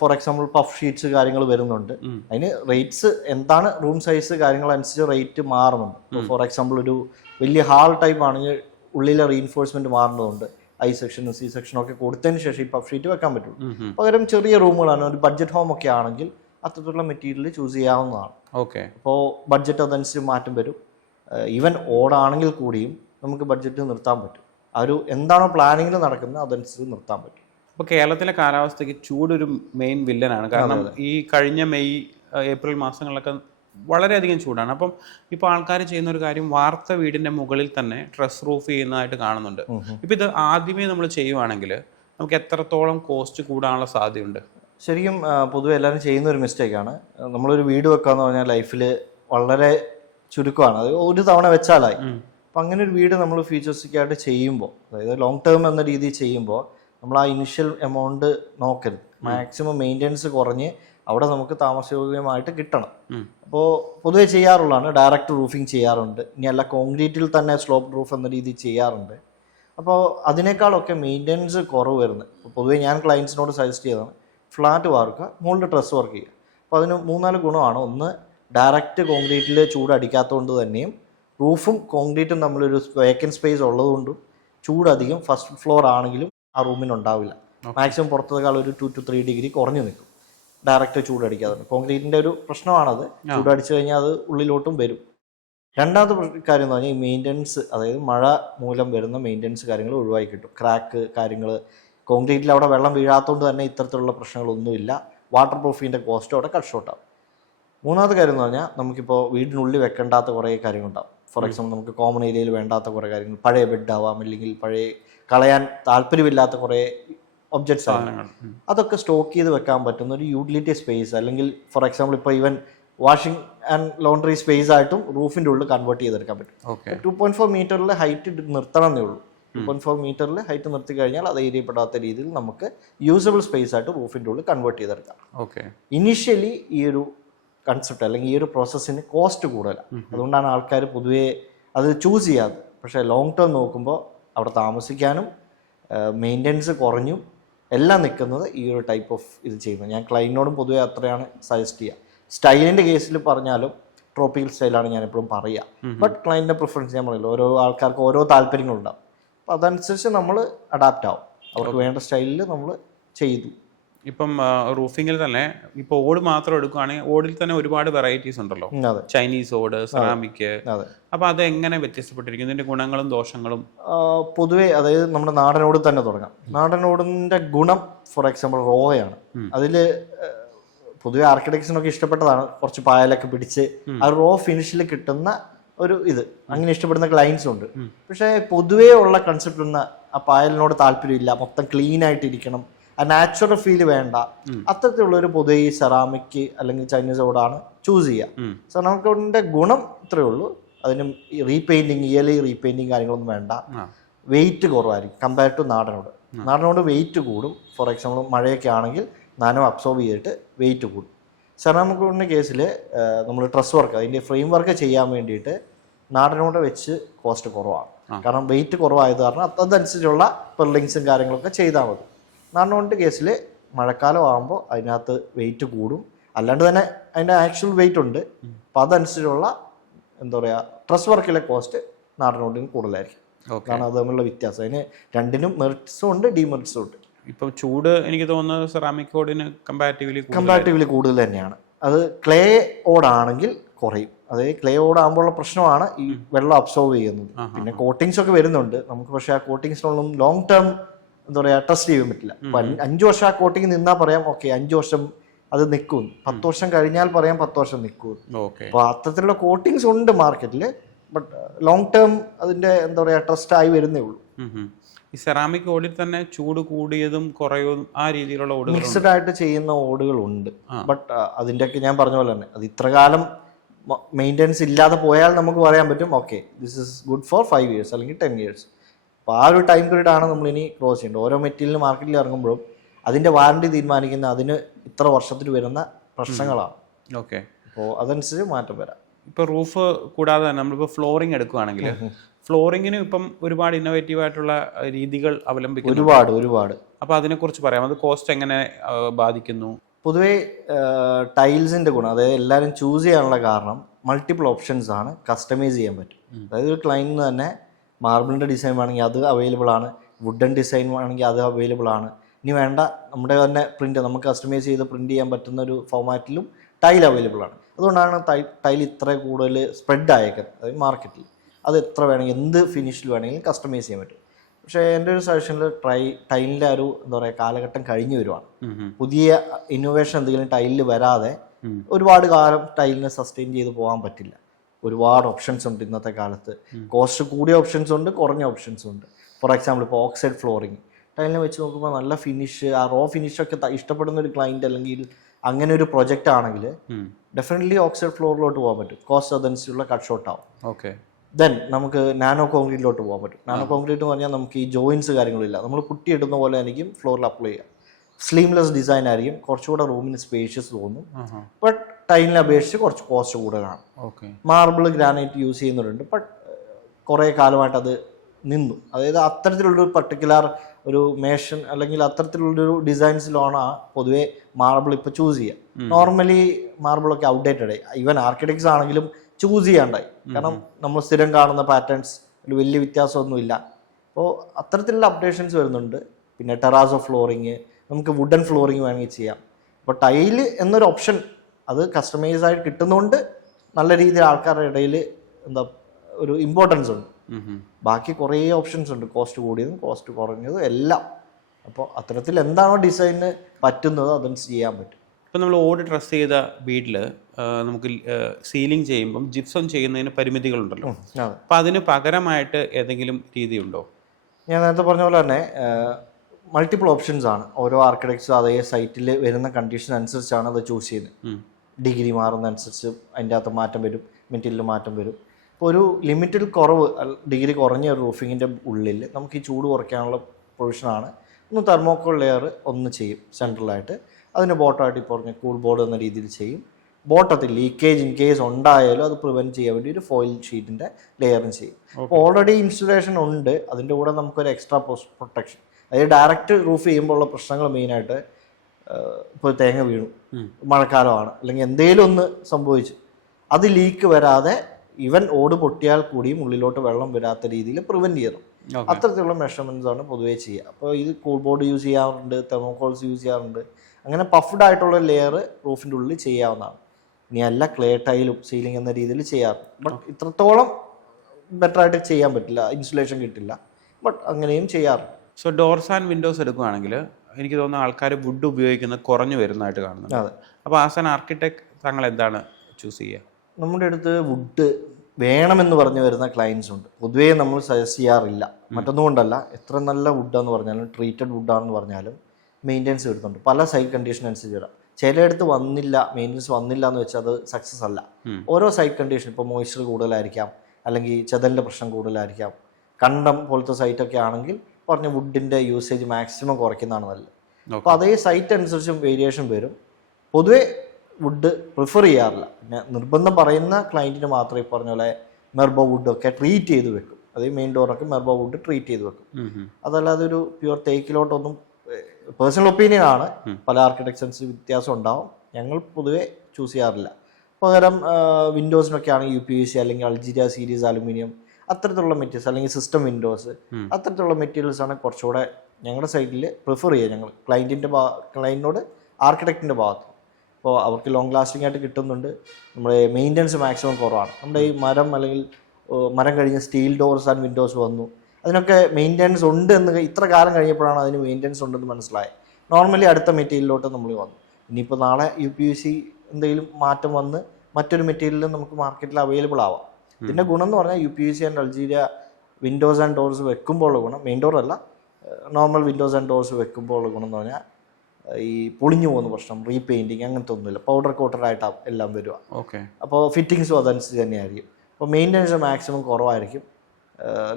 ഫോർ എക്സാമ്പിൾ പഫ് ഷീറ്റ്സ് കാര്യങ്ങൾ വരുന്നുണ്ട്. അതിന് റേറ്റ്സ് എന്താണ് റൂം സൈസ് കാര്യങ്ങളനുസരിച്ച് റേറ്റ് മാറുന്നുണ്ട്. ഫോർ എക്സാമ്പിൾ ഒരു വലിയ ഹാൾ ടൈപ്പ് ആണെങ്കിൽ ഉള്ളിലെ റീഇൻഫോഴ്സ്മെന്റ് മാറുന്നതുകൊണ്ട് ഐ സെക്ഷനും സി സെക്ഷനും ഒക്കെ കൊടുത്തതിന് ശേഷം ഈ പഫ് ഷീറ്റ് വെക്കാൻ പറ്റുള്ളൂ. പകരം ചെറിയ റൂമുകളാണ്, ഒരു ബഡ്ജറ്റ് ഹോം ഒക്കെ ആണെങ്കിൽ അത്തരത്തിലുള്ള മെറ്റീരിയൽ ചൂസ് ചെയ്യാവുന്നതാണ്. ഓക്കെ. അപ്പോൾ ബഡ്ജറ്റ് അതനുസരിച്ച് മാറ്റം വരും. ഈവൻ ഓടാണെങ്കിൽ കൂടിയും നമുക്ക് ബഡ്ജറ്റ് നിർത്താൻ പറ്റും. ആ ഒരു എന്താണോ പ്ലാനിങ്ങിൽ നടക്കുന്നത് അതനുസരിച്ച് നിർത്താൻ പറ്റും. അപ്പോൾ കേരളത്തിലെ കാലാവസ്ഥയ്ക്ക് ചൂടൊരു മെയിൻ വില്ലനാണ്. കാരണം ഈ കഴിഞ്ഞ മെയ് ഏപ്രിൽ മാസങ്ങളിലൊക്കെ വളരെയധികം ചൂടാണ്. അപ്പം ഇപ്പോൾ ആൾക്കാർ ചെയ്യുന്ന ഒരു കാര്യം വാർത്ത വീടിൻ്റെ മുകളിൽ തന്നെ ഡ്രസ് റൂഫ് ചെയ്യുന്നതായിട്ട് കാണുന്നുണ്ട്. ഇപ്പം ഇത് ആദ്യമേ നമ്മൾ ചെയ്യുവാണെങ്കിൽ നമുക്ക് എത്രത്തോളം കോസ്റ്റ് കൂടാനുള്ള സാധ്യതയുണ്ട്? ശരിക്കും പൊതുവെ എല്ലാവരും ചെയ്യുന്ന ഒരു മിസ്റ്റേക്കാണ്. നമ്മളൊരു വീട് വെക്കാന്ന് പറഞ്ഞാൽ ലൈഫിൽ വളരെ ചുരുക്കമാണ്, അത് ഒരു തവണ വെച്ചാലായി. അപ്പം അങ്ങനെ ഒരു വീട് നമ്മൾ ഫ്യൂച്ചറിസ്റ്റിക്കായിട്ട് ചെയ്യുമ്പോൾ, അതായത് ലോങ് ടേം എന്ന രീതിയിൽ ചെയ്യുമ്പോൾ നമ്മൾ ആ ഇനിഷ്യൽ എമൗണ്ട് നോക്കരുത്. മാക്സിമം മെയിൻ്റെനൻസ് കുറഞ്ഞ് അവിടെ നമുക്ക് താമസയോഗ്യമായിട്ട് കിട്ടണം. അപ്പോൾ പൊതുവെ ചെയ്യാറുള്ളതാണ്, ഡയറക്റ്റ് റൂഫിംഗ് ചെയ്യാറുണ്ട്. ഇനി അല്ല കോൺക്രീറ്റിൽ തന്നെ സ്ലോപ്പ് റൂഫ് എന്ന രീതിയിൽ ചെയ്യാറുണ്ട്. അപ്പോൾ അതിനേക്കാളൊക്കെ മെയിൻ്റെനൻസ് കുറവ് വരുന്നത്. പൊതുവെ ഞാൻ ക്ലയൻസിനോട് സജസ്റ്റ് ചെയ്തതാണ് ഫ്ലാറ്റ് വാർക്കുക, മുകളിൽ ഡ്രസ് വർക്ക് ചെയ്യുക. അപ്പോൾ അതിന് 3-4 ഗുണമാണ്. ഒന്ന്, ഡയറക്റ്റ് കോൺക്രീറ്റിൽ ചൂടടിക്കാത്തതുകൊണ്ട് തന്നെയും റൂഫും കോൺക്രീറ്റും തമ്മിലൊരു വേക്കൻറ്റ് സ്പേസ് ഉള്ളതുകൊണ്ടും ചൂടധികം ഫസ്റ്റ് ഫ്ലോർ ആണെങ്കിലും ആ റൂമിനുണ്ടാവില്ല. മാക്സിമം പുറത്തേക്കാൾ ഒരു 2 to 3 ഡിഗ്രി കുറഞ്ഞു നിൽക്കും ഡയറക്റ്റ് ചൂടടിക്കാതെ. കോൺക്രീറ്റിൻ്റെ ഒരു പ്രശ്നമാണത്. ചൂടടിച്ചു കഴിഞ്ഞാൽ അത് ഉള്ളിലോട്ടും വരും. രണ്ടാമത്തെ കാര്യം എന്ന് പറഞ്ഞാൽ ഈ മെയിൻ്റനൻസ്, അതായത് മഴ മൂലം വരുന്ന മെയിൻ്റനൻസ് കാര്യങ്ങൾ ഒഴിവാക്കി കിട്ടും. ക്രാക്ക് കാര്യങ്ങൾ, കോൺക്രീറ്റിൽ അവിടെ വെള്ളം വീഴാത്തതുകൊണ്ട് തന്നെ ഇത്തരത്തിലുള്ള പ്രശ്നങ്ങളൊന്നുമില്ല. വാട്ടർ പ്രൂഫിൻ്റെ കോസ്റ്റ് അവിടെ കട്ട് ഷോർട്ടാവും. മൂന്നാമത്തെ കാര്യം എന്ന് പറഞ്ഞാൽ നമുക്കിപ്പോൾ വീടിനുള്ളിൽ വെക്കേണ്ടാത്ത കുറേ കാര്യങ്ങളുണ്ടാവും. ഫോർ എക്സാമ്പിൾ നമുക്ക് കോമൺ ഏരിയയിൽ വേണ്ടാത്ത കുറേ കാര്യങ്ങൾ, പഴയ ബെഡ് ആവാം, അല്ലെങ്കിൽ പഴയ കളയാൻ താല്പര്യമില്ലാത്ത കുറേ ഒബ്ജക്ട്സ് ആണ്. അതൊക്കെ സ്റ്റോക്ക് ചെയ്ത് വെക്കാൻ പറ്റുന്ന ഒരു യൂട്ടിലിറ്റി സ്പേസ്, അല്ലെങ്കിൽ ഫോർ എക്സാമ്പിൾ ഇപ്പോൾ even washing and laundry space ആയിട്ടും റൂഫിൻ്റെ ഉള്ളിൽ കൺവേർട്ട് ചെയ്തെടുക്കാൻ പറ്റും. 2.4 മീറ്ററിൽ ഹൈറ്റ് നിർത്തണം എന്നേ ഉള്ളൂ. 2.4 മീറ്ററിൽ ഹൈറ്റ് നിർത്തി കഴിഞ്ഞാൽ അത് ഏരിയപ്പെടാത്ത രീതിയിൽ നമുക്ക് യൂസബിൾ സ്പേസ് ആയിട്ട് റൂഫിൻ്റെ ഉള്ളിൽ കൺവേർട്ട് ചെയ്തെടുക്കാം. ഇനീഷ്യലി ഈ ഒരു കൺസെപ്റ്റ് അല്ലെങ്കിൽ ഈ ഒരു പ്രോസസ്സിന് കോസ്റ്റ് കൂടുതലാണ്. അതുകൊണ്ടാണ് ആൾക്കാർ പൊതുവേ അത് ചൂസ് ചെയ്യാതെ. പക്ഷേ ലോങ് ടേം നോക്കുമ്പോൾ അവിടെ താമസിക്കാനും മെയിൻ്റെനൻസ് കുറഞ്ഞും എല്ലാം നിൽക്കുന്നത് ഈ ഒരു ടൈപ്പ് ഓഫ് ഇത് ചെയ്യുന്നത്. ഞാൻ ക്ലയൻറ്റിനോടും പൊതുവേ അത്രയാണ് സജസ്റ്റ് ചെയ്യുക. സ്റ്റൈലിൻ്റെ കേസിൽ പറഞ്ഞാലും ട്രോപ്പിക്കൽ സ്റ്റൈലാണ് ഞാൻ എപ്പോഴും പറയുക. ബട്ട് ക്ലയൻറ്റിൻ്റെ പ്രിഫറൻസ് ഞാൻ പറയില്ല. ഓരോ ആൾക്കാർക്ക് ഓരോ താല്പര്യങ്ങളുണ്ടാവും. അപ്പോൾ അതനുസരിച്ച് നമ്മൾ അഡാപ്റ്റ് ആവും. അവർക്ക് വേണ്ട സ്റ്റൈലിൽ നമ്മൾ ചെയ്തു. ഇപ്പം റൂഫിങ്ങിൽ തന്നെ ഇപ്പോൾ ഓട് മാത്രം എടുക്കുകയാണെങ്കിൽ ഓടിൽ തന്നെ ഒരുപാട് വെറൈറ്റീസ് ഉണ്ടല്ലോ. ചൈനീസ് ഓട്, സെറാമിക്. അപ്പോൾ അത് എങ്ങനെ വ്യത്യസ്തപ്പെട്ടിരിക്കും, ഇതിൻ്റെ ഗുണങ്ങളും ദോഷങ്ങളും? പൊതുവേ അതായത് നമ്മുടെ നാടനോട് തന്നെ തുടങ്ങാം. നാടനോടിൻ്റെ ഗുണം ഫോർ എക്സാമ്പിൾ റോയാണ്. അതിൽ പൊതുവെ ആർക്കിടെക്ട്സിനൊക്കെ ഇഷ്ടപ്പെട്ടതാണ്. കുറച്ച് പായലൊക്കെ പിടിച്ച് ആ റോ ഫിനിഷിൽ കിട്ടുന്ന ഒരു ഇത് അങ്ങനെ ഇഷ്ടപ്പെടുന്ന ക്ലയൻസും ഉണ്ട്. പക്ഷേ പൊതുവേ ഉള്ള കൺസെപ്റ്റ് ഒന്ന് ആ പായലിനോട് താല്പര്യമില്ല, മൊത്തം ക്ലീൻ ആയിട്ട് ഇരിക്കണം, ആ നാച്ചുറൽ ഫീല് വേണ്ട, അത്തരത്തിലുള്ളൊരു പൊതുവെ ഈ സെറാമിക് അല്ലെങ്കിൽ ചൈനീസ് ഓടാണ് ചൂസ് ചെയ്യുക. സെറാമിക് ഓടിന്റെ ഗുണം ഇത്രയേ ഉള്ളൂ, അതിന് റീപെയിന്റിങ്, ഇയർലി റീപെയിന്റിങ് കാര്യങ്ങളൊന്നും വേണ്ട, വെയിറ്റ് കുറവായിരിക്കും കമ്പയർ ടു നാടനോട്. നാടനോട് വെയിറ്റ് കൂടും. ഫോർ എക്സാമ്പിൾ മഴയൊക്കെ ആണെങ്കിൽ നാനോ അബ്സോർബ് ചെയ്തിട്ട് വെയിറ്റ് കൂടും. സെറാമിക് ഓടിൻ്റെ കേസിൽ നമ്മൾ ഡ്രസ് വർക്ക്, അതിൻ്റെ ഫ്രെയിം വർക്ക് ചെയ്യാൻ വേണ്ടിയിട്ട് നാടനോട് വെച്ച് കോസ്റ്റ് കുറവാണ്. കാരണം വെയിറ്റ് കുറവായത് കാരണം അതനുസരിച്ചുള്ള പെർലിങ്സും കാര്യങ്ങളൊക്കെ ചെയ്താൽ മതി. നാടനോടിൻ്റെ കേസിൽ മഴക്കാലം ആകുമ്പോൾ അതിനകത്ത് വെയിറ്റ് കൂടും, അല്ലാണ്ട് തന്നെ അതിൻ്റെ ആക്ച്വൽ വെയിറ്റ് ഉണ്ട്. അപ്പം അതനുസരിച്ചുള്ള എന്താ പറയുക ഡ്രസ് വർക്കിലെ കോസ്റ്റ് നാടനോടിന് കൂടുതലായിരിക്കും. കാരണം അത് തമ്മിലുള്ള വ്യത്യാസം. അതിന് രണ്ടിനും മെറിറ്റ്സും ഉണ്ട്, ഡിമെറിറ്റ്സും ഉണ്ട്. ഇപ്പം ചൂട് എനിക്ക് തോന്നുന്നത് സെറാമിക് ഓടിന് കമ്പാരിറ്റീവ്ലി കൂടുതൽ തന്നെയാണ്. അത് ക്ലേ ഓടാണെങ്കിൽ കുറയും. അതായത് ക്ലേ ഓടാകുമ്പോഴുള്ള പ്രശ്നമാണ് ഈ വെള്ളം അബ്സോർവ് ചെയ്യുന്നത്. പിന്നെ കോട്ടിങ്സ് ഒക്കെ വരുന്നുണ്ട് നമുക്ക്, പക്ഷെ ആ കോട്ടിങ്സിനൊന്നും ലോങ് ടേം എന്താ പറയുക ട്രസ്റ്റ് ചെയ്യാൻ പറ്റില്ല. 5 വർഷം ആ കോട്ടിങ് നിന്നാൽ പറയാം ഓക്കെ 5 വർഷം അത് നിൽക്കും, 10 വർഷം കഴിഞ്ഞാൽ പറയാം 10 വർഷം നിൽക്കും. അപ്പോൾ അത്തരത്തിലുള്ള കോട്ടിങ്സ് ഉണ്ട് മാർക്കറ്റിൽ, ബട്ട് ലോങ് ടേം അതിന്റെ എന്താ പറയുക ട്രസ്റ്റ് ആയി വരുന്നേ ഉള്ളൂ. ഈ സെറാമിക് ഓടിൽ തന്നെ ചൂട് കൂടിയതും കുറയതും ആ രീതിയിലുള്ള ഓടുകൾ മിക്സഡ് ആയിട്ട് ചെയ്യുന്ന ഓടുകളുണ്ട്. ബട്ട് അതിൻ്റെയൊക്കെ ഞാൻ പറഞ്ഞ പോലെ തന്നെ അത് ഇത്ര കാലം മെയിൻ്റെനൻസ് ഇല്ലാതെ പോയാൽ നമുക്ക് പറയാൻ പറ്റും okay this is good for 5 years അല്ലെങ്കിൽ 10 years. അപ്പോൾ ആ ഒരു ടൈം പീരീഡ് ആണ് നമ്മളിനി ക്ലോസ് ചെയ്യേണ്ടത്. ഓരോ മെറ്റീരിയൽ മാർക്കറ്റിൽ ഇറങ്ങുമ്പോഴും അതിൻ്റെ വാറണ്ടി തീരുമാനിക്കുന്ന അതിന് ഇത്ര വർഷത്തിൽ വരുന്ന പ്രശ്നങ്ങളാണ്. ഓക്കെ, അപ്പോൾ അതനുസരിച്ച് മാറ്റം വരാം. ഇപ്പോൾ റൂഫ് കൂടാതെ തന്നെ നമ്മളിപ്പോൾ ഫ്ലോറിംഗ് എടുക്കുകയാണെങ്കിൽ ഫ്ലോറിങ്ങിന് ഇപ്പം ഒരുപാട് ഇന്നോവേറ്റീവ് ആയിട്ടുള്ള രീതികൾ അവലംബിക്കുന്നു. ഒരുപാട്. അപ്പോൾ അതിനെക്കുറിച്ച് പറയാം, അത് കോസ്റ്റ് എങ്ങനെ ബാധിക്കുന്നു? പൊതുവേ ടൈൽസിൻ്റെ ഗുണം, അതായത് എല്ലാവരും ചൂസ് ചെയ്യാനുള്ള കാരണം മൾട്ടിപ്പിൾ ഓപ്ഷൻസ് ആണ്, കസ്റ്റമൈസ് ചെയ്യാൻ പറ്റും. അതായത് ഒരു ക്ലയൻറ്റിന് തന്നെ മാർബിളിൻ്റെ ഡിസൈൻ വേണമെങ്കിൽ അത് അവൈലബിൾ ആണ്, വുഡൻ ഡിസൈൻ വേണമെങ്കിൽ അത് അവൈലബിൾ ആണ്. ഇനി വേണ്ട നമ്മുടെ തന്നെ പ്രിൻ്റ് നമുക്ക് കസ്റ്റമൈസ് ചെയ്ത് പ്രിൻ്റ് ചെയ്യാൻ പറ്റുന്ന ഒരു ഫോമാറ്റിലും ടൈൽ അവൈലബിൾ ആണ്. അതുകൊണ്ടാണ് ടൈൽ ഇത്ര കൂടുതൽ സ്പ്രെഡ് ആയേക്കുന്നത്. അതായത് മാർക്കറ്റിൽ അത് എത്ര വേണമെങ്കിൽ എന്ത് ഫിനിഷിൽ വേണമെങ്കിലും കസ്റ്റമൈസ് ചെയ്യാൻ പറ്റും. പക്ഷേ എൻ്റെ ഒരു സജഷനിൽ ടൈലിൻ്റെ ഒരു എന്താ പറയുക കാലഘട്ടം കഴിഞ്ഞു വരുവാണ്. പുതിയ ഇന്നോവേഷൻ എന്തെങ്കിലും ടൈലിൽ വരാതെ ഒരുപാട് കാലം ടൈലിനെ സസ്റ്റെയിൻ ചെയ്ത് പോകാൻ പറ്റില്ല. ഒരുപാട് ഓപ്ഷൻസ് ഉണ്ട് ഇന്നത്തെ കാലത്ത്. കോസ്റ്റ് കൂടിയ ഓപ്ഷൻസ് ഉണ്ട്, കുറഞ്ഞ ഓപ്ഷൻസും ഉണ്ട്. ഫോർ എക്സാമ്പിൾ ഇപ്പോൾ ഓക്സൈഡ് ഫ്ലോറിങ് ടൈലിനെ വെച്ച് നോക്കുമ്പോൾ നല്ല ഫിനിഷ്, ആ റോ ഫിനിഷൊക്കെ ഇഷ്ടപ്പെടുന്ന ഒരു ക്ലയൻറ്റ് അല്ലെങ്കിൽ അങ്ങനെ ഒരു പ്രൊജക്റ്റ് ആണെങ്കിൽ ഡെഫിനറ്റ്ലി ഓക്സൈഡ് ഫ്ലോറിലോട്ട് പോകാൻ പറ്റും. കോസ്റ്റ് അതനുസരിച്ചുള്ള കട്ട് ഷോട്ട് ആവും. ഓക്കെ, ദെൻ നമുക്ക് നാനോ കോൺക്രീറ്റിലോട്ട് പോകാൻ പറ്റും. നാനോ കോൺക്രീറ്റ് എന്ന് പറഞ്ഞാൽ നമുക്ക് ഈ ജോയിൻസ് കാര്യങ്ങളില്ല, നമ്മൾ കുട്ടി ഇടുന്ന പോലെ ആയിരിക്കും ഫ്ലോറിൽ അപ്ലൈ ചെയ്യുക. സ്ലീംലെസ് ഡിസൈൻ ആയിരിക്കും, കുറച്ചുകൂടെ റൂമിന് സ്പേഷ്യസ് തോന്നും. ബട്ട് ടൈലിനെ അപേക്ഷിച്ച് കുറച്ച് കോസ്റ്റ് കൂടുതലാണ്. മാർബിൾ ഗ്രാനൈറ്റ് യൂസ് ചെയ്യുന്നവരുണ്ട്, ബട്ട് കുറേ കാലമായിട്ട് അത് നിന്നു. അതായത് അത്തരത്തിലുള്ളൊരു പർട്ടിക്കുലർ ഒരു മേഷൻ അല്ലെങ്കിൽ അത്തരത്തിലുള്ളൊരു ഡിസൈൻസിലാണ് പൊതുവെ മാർബിൾ ഇപ്പോൾ ചൂസ് ചെയ്യുക. നോർമലി മാർബിളൊക്കെ ഔട്ട്ഡേറ്റഡ് ആയി, ഈവൻ ആർക്കിടെക്ട്സ് ആണെങ്കിലും ചൂസ് ചെയ്യാണ്ടായി. കാരണം നമ്മൾ സ്ഥിരം കാണുന്ന പാറ്റേൺസ് ഒരു വലിയ വ്യത്യാസമൊന്നുമില്ല. അപ്പോൾ അത്തരത്തിലുള്ള അപ്ഡേഷൻസ് വരുന്നുണ്ട്. പിന്നെ ടെറാസോ ഫ്ലോറിങ്, നമുക്ക് വുഡൻ ഫ്ലോറിങ് വേണമെങ്കിൽ ചെയ്യാം. അപ്പോൾ ടൈല് എന്നൊരു ഓപ്ഷൻ അത് കസ്റ്റമൈസ് ആയിട്ട് കിട്ടുന്നതുകൊണ്ട് നല്ല രീതിയിൽ ആൾക്കാരുടെ ഇടയിൽ എന്താ ഒരു ഇമ്പോർട്ടൻസ് ഉണ്ട്. ബാക്കി കുറേ ഓപ്ഷൻസ് ഉണ്ട്, കോസ്റ്റ് കൂടിയതും കോസ്റ്റ് കുറഞ്ഞതും എല്ലാം. അപ്പോൾ അത്തരത്തിൽ എന്താണോ ഡിസൈന് പറ്റുന്നത് അതനുസരിച്ച് ചെയ്യാൻ പറ്റും. ഇപ്പം നമ്മൾ ഓട് ഡ്രസ് ചെയ്ത വീട്ടിൽ നമുക്ക് സീലിംഗ് ചെയ്യുമ്പം ജിപ്സം ചെയ്യുന്നതിന് പരിമിതികളുണ്ടല്ലോ. അപ്പം അതിന് പകരമായിട്ട് ഏതെങ്കിലും രീതിയുണ്ടോ? ഞാൻ നേരത്തെ പറഞ്ഞ പോലെ തന്നെ മൾട്ടിപ്പിൾ ഓപ്ഷൻസ് ആണ്. ഓരോ ആർക്കിടെക്ട്സും അതേ സൈറ്റിൽ വരുന്ന കണ്ടീഷൻ അനുസരിച്ചാണ് അത് ചൂസ് ചെയ്യുന്നത്. ഡിഗ്രി മാറുന്ന അനുസരിച്ച് അതിൻ്റെ അകത്ത് മാറ്റം വരും, മെറ്റീരിയൽ മാറ്റം വരും. ഇപ്പോൾ ഒരു ലിമിറ്റഡ് കുറവ്, ഡിഗ്രി കുറഞ്ഞ ഒരു റൂഫിങ്ങിൻ്റെ ഉള്ളിൽ നമുക്ക് ഈ ചൂട് കുറയ്ക്കാനുള്ള പ്രൊവിഷനാണ്. ഒന്ന് തെർമോക്കോൾ ലെയർ ഒന്ന് ചെയ്യും സെൻട്രലായിട്ട്, അതിന് ബോട്ടമായിട്ട് ഇപ്പോൾ പറഞ്ഞ കൂൾ ബോർഡ് എന്ന രീതിയിൽ ചെയ്യും. ബോട്ടത്തിൽ ലീക്കേജ് ഇൻ കേസ് ഉണ്ടായാലും അത് പ്രിവെൻറ്റ് ചെയ്യാൻ വേണ്ടി ഒരു ഫോയിൽ ഷീറ്റിൻ്റെ ലെയറും ചെയ്യും. അപ്പോൾ ഓൾറെഡി ഇൻസുലേഷൻ ഉണ്ട്, അതിൻ്റെ കൂടെ നമുക്കൊരു എക്സ്ട്രാ പ്രൊട്ടക്ഷൻ. അതായത് ഡയറക്റ്റ് റൂഫ് ചെയ്യുമ്പോൾ ഉള്ള പ്രശ്നങ്ങൾ മെയിനായിട്ട് ഇപ്പോൾ തേങ്ങ വീണു, മഴക്കാലമാണ്, അല്ലെങ്കിൽ എന്തെങ്കിലും ഒന്ന് സംഭവിച്ചു, അത് ലീക്ക് വരാതെ ഈവൻ ഓട് പൊട്ടിയാൽ കൂടിയും ഉള്ളിലോട്ട് വെള്ളം വരാത്ത രീതിയിൽ പ്രിവെൻറ്റ് ചെയ്യണം. അത്തരത്തിലുള്ള മെഷർമെൻറ്റ്സ് ആണ് പൊതുവേ ചെയ്യുക. അപ്പോൾ ഇത് കൂൾ ബോർഡ് യൂസ് ചെയ്യാറുണ്ട്, തെർമോക്കോൾസ് യൂസ് ചെയ്യാറുണ്ട്. അങ്ങനെ പഫ്ഡ് ആയിട്ടുള്ള ലെയർ റൂഫിൻ്റെ ഉള്ളിൽ ചെയ്യാവുന്നതാണ്. ഇനി അല്ല ക്ലേ ടൈലും സീലിംഗ് എന്ന രീതിയിൽ ചെയ്യാറുണ്ട്. ബട്ട് ഇത്രത്തോളം ബെറ്റർ ആയിട്ട് ചെയ്യാൻ പറ്റില്ല, ഇൻസുലേഷൻ കിട്ടില്ല. ബട്ട് അങ്ങനെയും ചെയ്യാറുണ്ട്. സോ ഡോർസ് ആൻഡ് വിൻഡോസ് എടുക്കുകയാണെങ്കിൽ എനിക്ക് തോന്നുന്ന ആൾക്കാർ വുഡ് ഉപയോഗിക്കുന്നത് കുറഞ്ഞു വരുന്നതായിട്ട് കാണുന്നത്. അപ്പോൾ ആസ് ആൻ ആർക്കിടെക്ട് താങ്കൾ എന്താണ് ചൂസ് ചെയ്യുക? നമ്മുടെ അടുത്ത് വുഡ് വേണമെന്ന് പറഞ്ഞു വരുന്ന ക്ലയൻസ് ഉണ്ട്. പൊതുവേ നമ്മൾ സജസ്റ്റ് ചെയ്യാറില്ല, മറ്റൊന്നുകൊണ്ടല്ല, എത്ര നല്ല വുഡാന്ന് പറഞ്ഞാലും ട്രീറ്റഡ് വുഡാണെന്ന് പറഞ്ഞാലും മെയിൻ്റെനൻസ് വരുന്നുണ്ട്. പല സൈറ്റ് കണ്ടീഷൻ അനുസരിച്ച് വരാം. ചിലയിടത്ത് വന്നില്ല, മെയിൻ്റെനൻസ് വന്നില്ല എന്ന് വെച്ചാൽ അത് സക്സസ് അല്ല. ഓരോ സൈറ്റ് കണ്ടീഷൻ, ഇപ്പോൾ മോയ്സ്ചർ കൂടുതലായിരിക്കാം, അല്ലെങ്കിൽ ചെതലിൻ്റെ പ്രശ്നം കൂടുതലായിരിക്കാം. കണ്ടം പോലത്തെ സൈറ്റൊക്കെ ആണെങ്കിൽ പറഞ്ഞ വുഡിൻ്റെ യൂസേജ് മാക്സിമം കുറയ്ക്കുന്നതാണ് നല്ലത്. അപ്പോൾ അതേ സൈറ്റ് അനുസരിച്ചും വേരിയേഷൻ വരും. പൊതുവെ വുഡ് പ്രിഫർ ചെയ്യാറില്ല. പിന്നെ നിർബന്ധം പറയുന്ന ക്ലയൻറ്റിന് മാത്രമേ ഈ പറഞ്ഞ പോലെ മെർബോ വുഡൊക്കെ ട്രീറ്റ് ചെയ്ത് വെക്കും. അതേ മെയിൻ ഡോറൊക്കെ മെർബോ വുഡ് ട്രീറ്റ് ചെയ്ത് വെക്കും. അതല്ലാതെ ഒരു പ്യുവർ തേക്കിലോട്ടൊന്നും, പേഴ്സണൽ ഒപ്പീനിയൻ ആണ്, പല ആർക്കിടെക്ചേഴ്സ് വ്യത്യാസം ഉണ്ടാവും, ഞങ്ങൾ പൊതുവെ ചൂസ് ചെയ്യാറില്ല. പകരം വിൻഡോസിനൊക്കെ ആണെങ്കിൽ UPVC അല്ലെങ്കിൽ അൾജീരിയ സീരീസ് അലുമിനിയം അത്തരത്തിലുള്ള മെറ്റീരിയൽസ്, അല്ലെങ്കിൽ സിസ്റ്റം വിൻഡോസ് അത്തരത്തിലുള്ള മെറ്റീരിയൽസ് ആണ് കുറച്ചുകൂടെ ഞങ്ങളുടെ സൈഡിൽ പ്രിഫർ ചെയ്യുക. ഞങ്ങൾ ക്ലയൻറ്റിനോട് ആർക്കിടെക്റ്റിൻ്റെ ഭാഗത്ത്. അപ്പോൾ അവർക്ക് ലോങ് ലാസ്റ്റിംഗ് ആയിട്ട് കിട്ടുന്നുണ്ട്. നമ്മുടെ മെയിൻ്റനൻസ് മാക്സിമം കുറവാണ്. നമ്മുടെ ഈ മരം അല്ലെങ്കിൽ മരം കഴിഞ്ഞ് സ്റ്റീൽ ഡോർസ് ആൻഡ് വിൻഡോസ് വന്നു, അതിനൊക്കെ മെയിൻ്റനൻസ് ഉണ്ട് എന്ന് ഇത്ര കാലം കഴിഞ്ഞപ്പോഴാണ് അതിന് മെയിൻ്റനൻസ് ഉണ്ടെന്ന് മനസ്സിലായത്. നോർമലി അടുത്ത മെറ്റീരിയലിലോട്ട് നമ്മൾ വന്നു. ഇനിയിപ്പോൾ നാളെ UPVC എന്തെങ്കിലും മാറ്റം വന്ന് മറ്റൊരു മെറ്റീരിയലും നമുക്ക് മാർക്കറ്റിൽ അവൈലബിൾ ആവാം. ഇതിൻ്റെ ഗുണം എന്ന് പറഞ്ഞാൽ UPVC and Algeria Windows and doors വെക്കുമ്പോൾ ഉള്ള ഗുണം, മെയിൻ ഡോർ അല്ല, നോർമൽ വിൻഡോസ് ആൻഡ് ഡോർസ് വെക്കുമ്പോൾ ഉള്ള ഗുണം എന്ന് പറഞ്ഞാൽ ഈ പൊളിഞ്ഞു പോകുന്ന പ്രശ്നം, റീപെയിൻറ്റിങ് അങ്ങനത്തെ ഒന്നുമില്ല. പൗഡർ കോട്ടഡായിട്ട് എല്ലാം വരിക. ഓക്കെ. അപ്പോൾ ഫിറ്റിങ്സും അതനുസരിച്ച് തന്നെയായിരിക്കും. അപ്പോൾ മെയിൻ്റനൻസ് മാക്സിമം കുറവായിരിക്കും.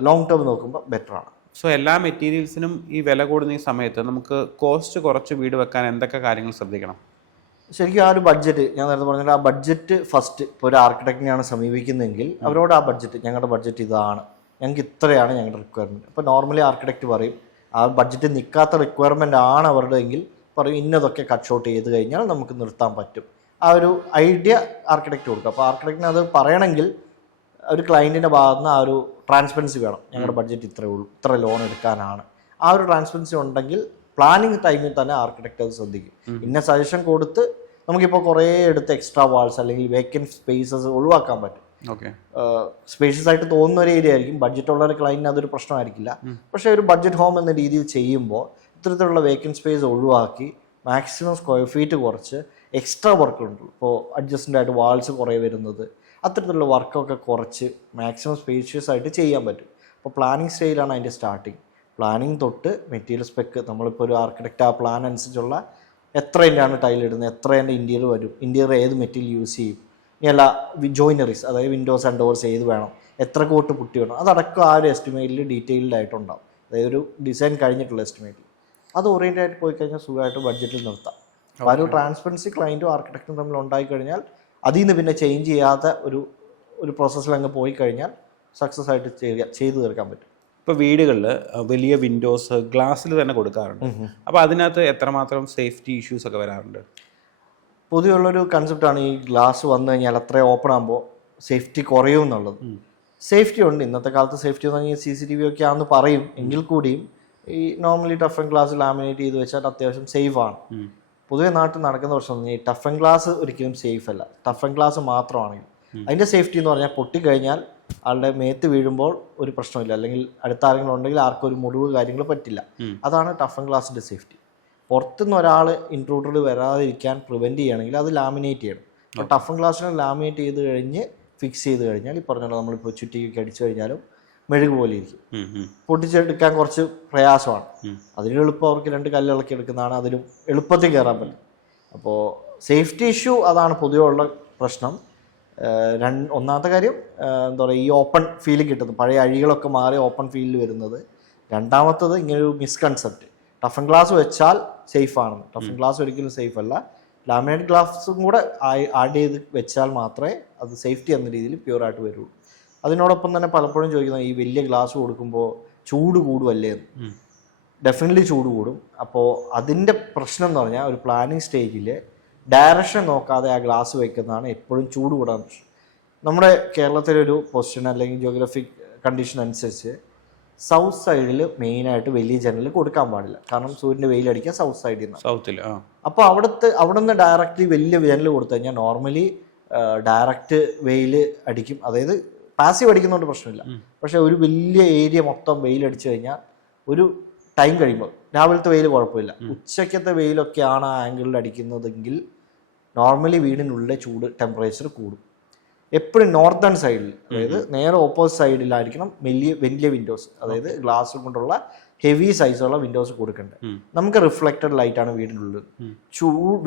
ലോങ് ടേം നോക്കുമ്പോൾ ബെറ്ററാണ്. സോ എല്ലാ മെറ്റീരിയൽസിനും ഈ വില കൂടുന്ന ഈ സമയത്ത് നമുക്ക് കോസ്റ്റ് കുറച്ച് വീട് വെക്കാൻ എന്തൊക്കെ കാര്യങ്ങൾ ശ്രദ്ധിക്കണം? ശരിക്കും ആ ഒരു ബഡ്ജറ്റ്, ഞാൻ നേരത്തെ പറഞ്ഞാൽ ആ ബഡ്ജറ്റ് ഫസ്റ്റ്. ഇപ്പോൾ ഒരു ആർക്കിടെക്റ്റിനെയാണ് സമീപിക്കുന്നതെങ്കിൽ അവരോട് ആ ബഡ്ജറ്റ്, ഞങ്ങളുടെ ബഡ്ജറ്റ് ഇതാണ്, ഞങ്ങൾക്ക് ഇത്രയാണ് ഞങ്ങളുടെ റിക്വയർമെൻറ്റ്. അപ്പോൾ നോർമലി ആർക്കിടെക്റ്റ് പറയും ആ ബഡ്ജറ്റ് നിൽക്കാത്ത റിക്വയർമെൻ്റ് ആണ് അവരുടെ എങ്കിൽ പറയും ഇന്നതൊക്കെ കട്ട് ഷോട്ട് ചെയ്ത് കഴിഞ്ഞാൽ നമുക്ക് നിർത്താൻ പറ്റും. ആ ഒരു ഐഡിയ ആർക്കിടെക്റ്റ് കൊടുക്കും. അപ്പോൾ ആർക്കിടെക്റ്റിന് അത് പറയണമെങ്കിൽ ഒരു ക്ലയൻറ്റിൻ്റെ ഭാഗത്ത് നിന്ന് ആ ഒരു ട്രാൻസ്പെറൻസി വേണം. ഞങ്ങളുടെ ബഡ്ജറ്റ് ഇത്രയേ ഉള്ളൂ, ഇത്ര ലോൺ എടുക്കാനാണ്. ആ ഒരു ട്രാൻസ്പെറൻസി ഉണ്ടെങ്കിൽ പ്ലാനിങ് ടൈമിൽ തന്നെ ആർക്കിടെക്റ്റ് അത് ശ്രദ്ധിക്കും. ഇന്ന സജഷൻ കൊടുത്ത് നമുക്കിപ്പോൾ കുറേ എടുത്ത് എക്സ്ട്രാ വാൾസ് അല്ലെങ്കിൽ വേക്കൻറ്റ് സ്പേസസ് ഒഴിവാക്കാൻ പറ്റും. സ്പേഷ്യസ് ആയിട്ട് തോന്നുന്ന ഒരു ഏരിയ ആയിരിക്കും, ബഡ്ജറ്റ് ഉള്ള ഒരു ക്ലയൻറ്റിന് അതൊരു പ്രശ്നമായിരിക്കില്ല. പക്ഷേ ഒരു ബഡ്ജറ്റ് ഹോം എന്ന രീതിയിൽ ചെയ്യുമ്പോൾ ഇത്തരത്തിലുള്ള വേക്കൻറ്റ് സ്പേസ് ഒഴിവാക്കി മാക്സിമം സ്ക്വയർ ഫീറ്റ് കുറച്ച് എക്സ്ട്രാ വർക്കുണ്ട്. ഇപ്പോൾ അഡ്ജസ്റ്റൻ്റ് ആയിട്ട് വാൾസ് കുറേ വരുന്നത്, അത്തരത്തിലുള്ള വർക്കൊക്കെ കുറച്ച് മാക്സിമം സ്പേഷ്യസ് ആയിട്ട് ചെയ്യാൻ പറ്റും. അപ്പോൾ പ്ലാനിങ് സ്റ്റേജിലാണ് അതിൻ്റെ സ്റ്റാർട്ടിങ്. പ്ലാനിങ് തൊട്ട് മെറ്റീരിയൽ സ്പെക്ക്, നമ്മളിപ്പോൾ ഒരു ആർക്കിടെക്റ്റ് ആ പ്ലാൻ അനുസരിച്ചുള്ള എത്രേൻ്റെയാണ് ടൈലിടുന്നത്, എത്രേൻ്റെ ഇൻറ്റീരിയർ വരും, ഇൻറ്റീരിയർ ഏത് മെറ്റീരിയൽ യൂസ് ചെയ്യും, ഇനി അല്ല ജോയിനറീസ്, അതായത് വിൻഡോസ് ആൻഡ് ഡോർസ് ഏത് വേണം, എത്ര കോട്ട് പുട്ടി വേണം, അതടക്കം ആ ഒരു എസ്റ്റിമേറ്റിൽ ഡീറ്റെയിൽഡ് ആയിട്ടുണ്ടാവും. അതായത് ഒരു ഡിസൈൻ കഴിഞ്ഞിട്ടുള്ള എസ്റ്റിമേറ്റിൽ അത് ഓറിയൻറ്റഡ് ആയിട്ട് പോയി കഴിഞ്ഞാൽ സുഖമായിട്ട് ബഡ്ജറ്റിൽ നിർത്താം. അപ്പോൾ ആ ഒരു ട്രാൻസ്പെറൻസി ക്ലയൻറ്റും ആർക്കിടെക്റ്റും തമ്മിൽ ഉണ്ടായിക്കഴിഞ്ഞാൽ അതിൽ നിന്ന് പിന്നെ ചേഞ്ച് ചെയ്യാത്ത ഒരു പ്രോസസ്സിൽ അങ്ങ് പോയി കഴിഞ്ഞാൽ സക്സസ് ആയിട്ട് ചെയ്തു തീർക്കാൻ പറ്റും. ഇപ്പോൾ വീടുകളിൽ വലിയ വിൻഡോസ് ഗ്ലാസ്സിൽ തന്നെ കൊടുക്കാറുണ്ട്. അപ്പോൾ അതിനകത്ത് എത്രമാത്രം സേഫ്റ്റി ഇഷ്യൂസ് ഒക്കെ വരാറുണ്ട്? പൊതുവെയുള്ളൊരു കൺസെപ്റ്റാണ് ഈ ഗ്ലാസ് വന്നു കഴിഞ്ഞാൽ അത്ര ഓപ്പൺ ആകുമ്പോൾ സേഫ്റ്റി കുറയും എന്നുള്ളത്. സേഫ്റ്റി ഉണ്ട്, ഇന്നത്തെ കാലത്ത് സേഫ്റ്റി എന്ന് പറഞ്ഞാൽ CCTV ഒക്കെ ആണെന്ന് പറയും. എങ്കിൽ കൂടിയും ഈ normally tough and glass laminate ചെയ്ത് വെച്ചാൽ അത്യാവശ്യം സേഫാണ്. പൊതുവെ നാട്ടിൽ നടക്കുന്ന പ്രശ്നം ഈ ടഫ് ആൻഡ് ഗ്ലാസ് ഒരിക്കലും സേഫ് അല്ല. ടഫ് ആൻഡ് ഗ്ലാസ് മാത്രമാണെങ്കിൽ അതിൻ്റെ സേഫ്റ്റി എന്ന് പറഞ്ഞാൽ പൊട്ടിക്കഴിഞ്ഞാൽ ആളുടെ മേത്ത് വീഴുമ്പോൾ ഒരു പ്രശ്നമില്ല, അല്ലെങ്കിൽ അടുത്ത ആരെങ്കിലും ഉണ്ടെങ്കിൽ ആർക്കും ഒരു മുറിവ് കാര്യങ്ങൾ പറ്റില്ല. അതാണ് ടഫ് ആൻഡ് ഗ്ലാസിൻ്റെ സേഫ്റ്റി. പുറത്തുനിന്ന് ഒരാൾ ഇൻട്രൂഡർ വരാതിരിക്കാൻ പ്രിവെൻറ്റ് ചെയ്യണമെങ്കിൽ അത് ലാമിനേറ്റ് ചെയ്യണം. അപ്പോൾ ടഫ് ആൻഡ് ഗ്ലാസിനെ ലാമിനേറ്റ് ചെയ്ത് കഴിഞ്ഞ് ഫിക്സ് ചെയ്ത് കഴിഞ്ഞാൽ ഈ പറഞ്ഞാൽ നമ്മളിപ്പോൾ ചുറ്റിക്ക് അടിച്ചു കഴിഞ്ഞാലും മെഴുക് പോലെ ഇരിക്കും. പൊട്ടിച്ചെടുക്കാൻ കുറച്ച് പ്രയാസമാണ്. അതിന് എളുപ്പം അവർക്ക് 2 കല്ല് ഇളക്കി എടുക്കുന്നതാണ്, അതിലും എളുപ്പത്തിൽ കയറാൻ പറ്റും. അപ്പോൾ സേഫ്റ്റി ഇഷ്യൂ അതാണ് പൊതുവെ ഉള്ള പ്രശ്നം. ഒന്നാമത്തെ കാര്യം എന്താ പറയുക, ഈ ഓപ്പൺ ഫീൽ കിട്ടുന്നത്, പഴയ അഴികളൊക്കെ മാറി ഓപ്പൺ ഫീലിൽ വരുന്നത്. രണ്ടാമത്തത് ഇങ്ങനൊരു മിസ്കൺസെപ്റ്റ്, ടഫ് ആൻഡ് ഗ്ലാസ് വെച്ചാൽ സേഫാണെന്ന്. ടഫ് ആൻഡ് ഗ്ലാസ് ഒരിക്കലും സേഫ് അല്ല. ലാമിനേറ്റ് ഗ്ലാസും കൂടെ ആഡ് ചെയ്ത് വെച്ചാൽ മാത്രമേ അത് സേഫ്റ്റി എന്ന രീതിയിൽ പ്യൂറായിട്ട് വരുള്ളൂ. അതിനോടൊപ്പം തന്നെ പലപ്പോഴും ചോദിക്കുന്നത് ഈ വലിയ ഗ്ലാസ് കൊടുക്കുമ്പോൾ ചൂട് കൂടുമല്ലേ എന്ന്. ഡെഫിനറ്റ്ലി ചൂട് കൂടും. അപ്പോൾ അതിൻ്റെ പ്രശ്നം എന്ന് പറഞ്ഞാൽ ഒരു പ്ലാനിങ് സ്റ്റേജിൽ ഡയറക്ഷൻ നോക്കാതെ ആ ഗ്ലാസ് വയ്ക്കുന്നതാണ് എപ്പോഴും ചൂട് കൂടാൻ പ്രശ്നം. നമ്മുടെ കേരളത്തിലൊരു പൊസിഷൻ അല്ലെങ്കിൽ ജിയോഗ്രഫിക് കണ്ടീഷൻ അനുസരിച്ച് സൗത്ത് സൈഡിൽ മെയിനായിട്ട് വലിയ ജനൽ കൊടുക്കാൻ പാടില്ല. കാരണം സൂര്യൻ്റെ വെയിലടിക്കുക സൗത്ത് സൈഡിൽ നിന്ന്, സൗത്തിൽ. അപ്പോൾ അവിടെ നിന്ന് ഡയറക്റ്റ്ലി വലിയ ജനൽ കൊടുത്തു കഴിഞ്ഞാൽ നോർമലി ഡയറക്റ്റ് വെയിൽ അടിക്കും. അതായത് പാസീവ് അടിക്കുന്നതുകൊണ്ട് പ്രശ്നമില്ല. പക്ഷേ ഒരു വലിയ ഏരിയ മൊത്തം വെയിലടിച്ചു കഴിഞ്ഞാൽ ഒരു ടൈം കഴിയുമ്പോൾ, രാവിലത്തെ വെയിൽ കുഴപ്പമില്ല, ഉച്ചയ്ക്കത്തെ വെയിലൊക്കെയാണ് ആ ആംഗിളിൽ അടിക്കുന്നതെങ്കിൽ നോർമലി വീടിനുള്ളിലെ ചൂട് ടെമ്പറേച്ചർ കൂടും. എപ്പോഴും നോർത്തേൺ സൈഡിൽ, അതായത് നേരെ ഓപ്പോസിറ്റ് സൈഡിലായിരിക്കണം വലിയ വിൻഡോസ്, അതായത് ഗ്ലാസ് കൊണ്ടുള്ള ഹെവി സൈസുള്ള വിൻഡോസ് കൊടുക്കേണ്ടത്. നമുക്ക് റിഫ്ലക്റ്റഡ് ലൈറ്റ് ആണ് വീടിനുള്ളത്.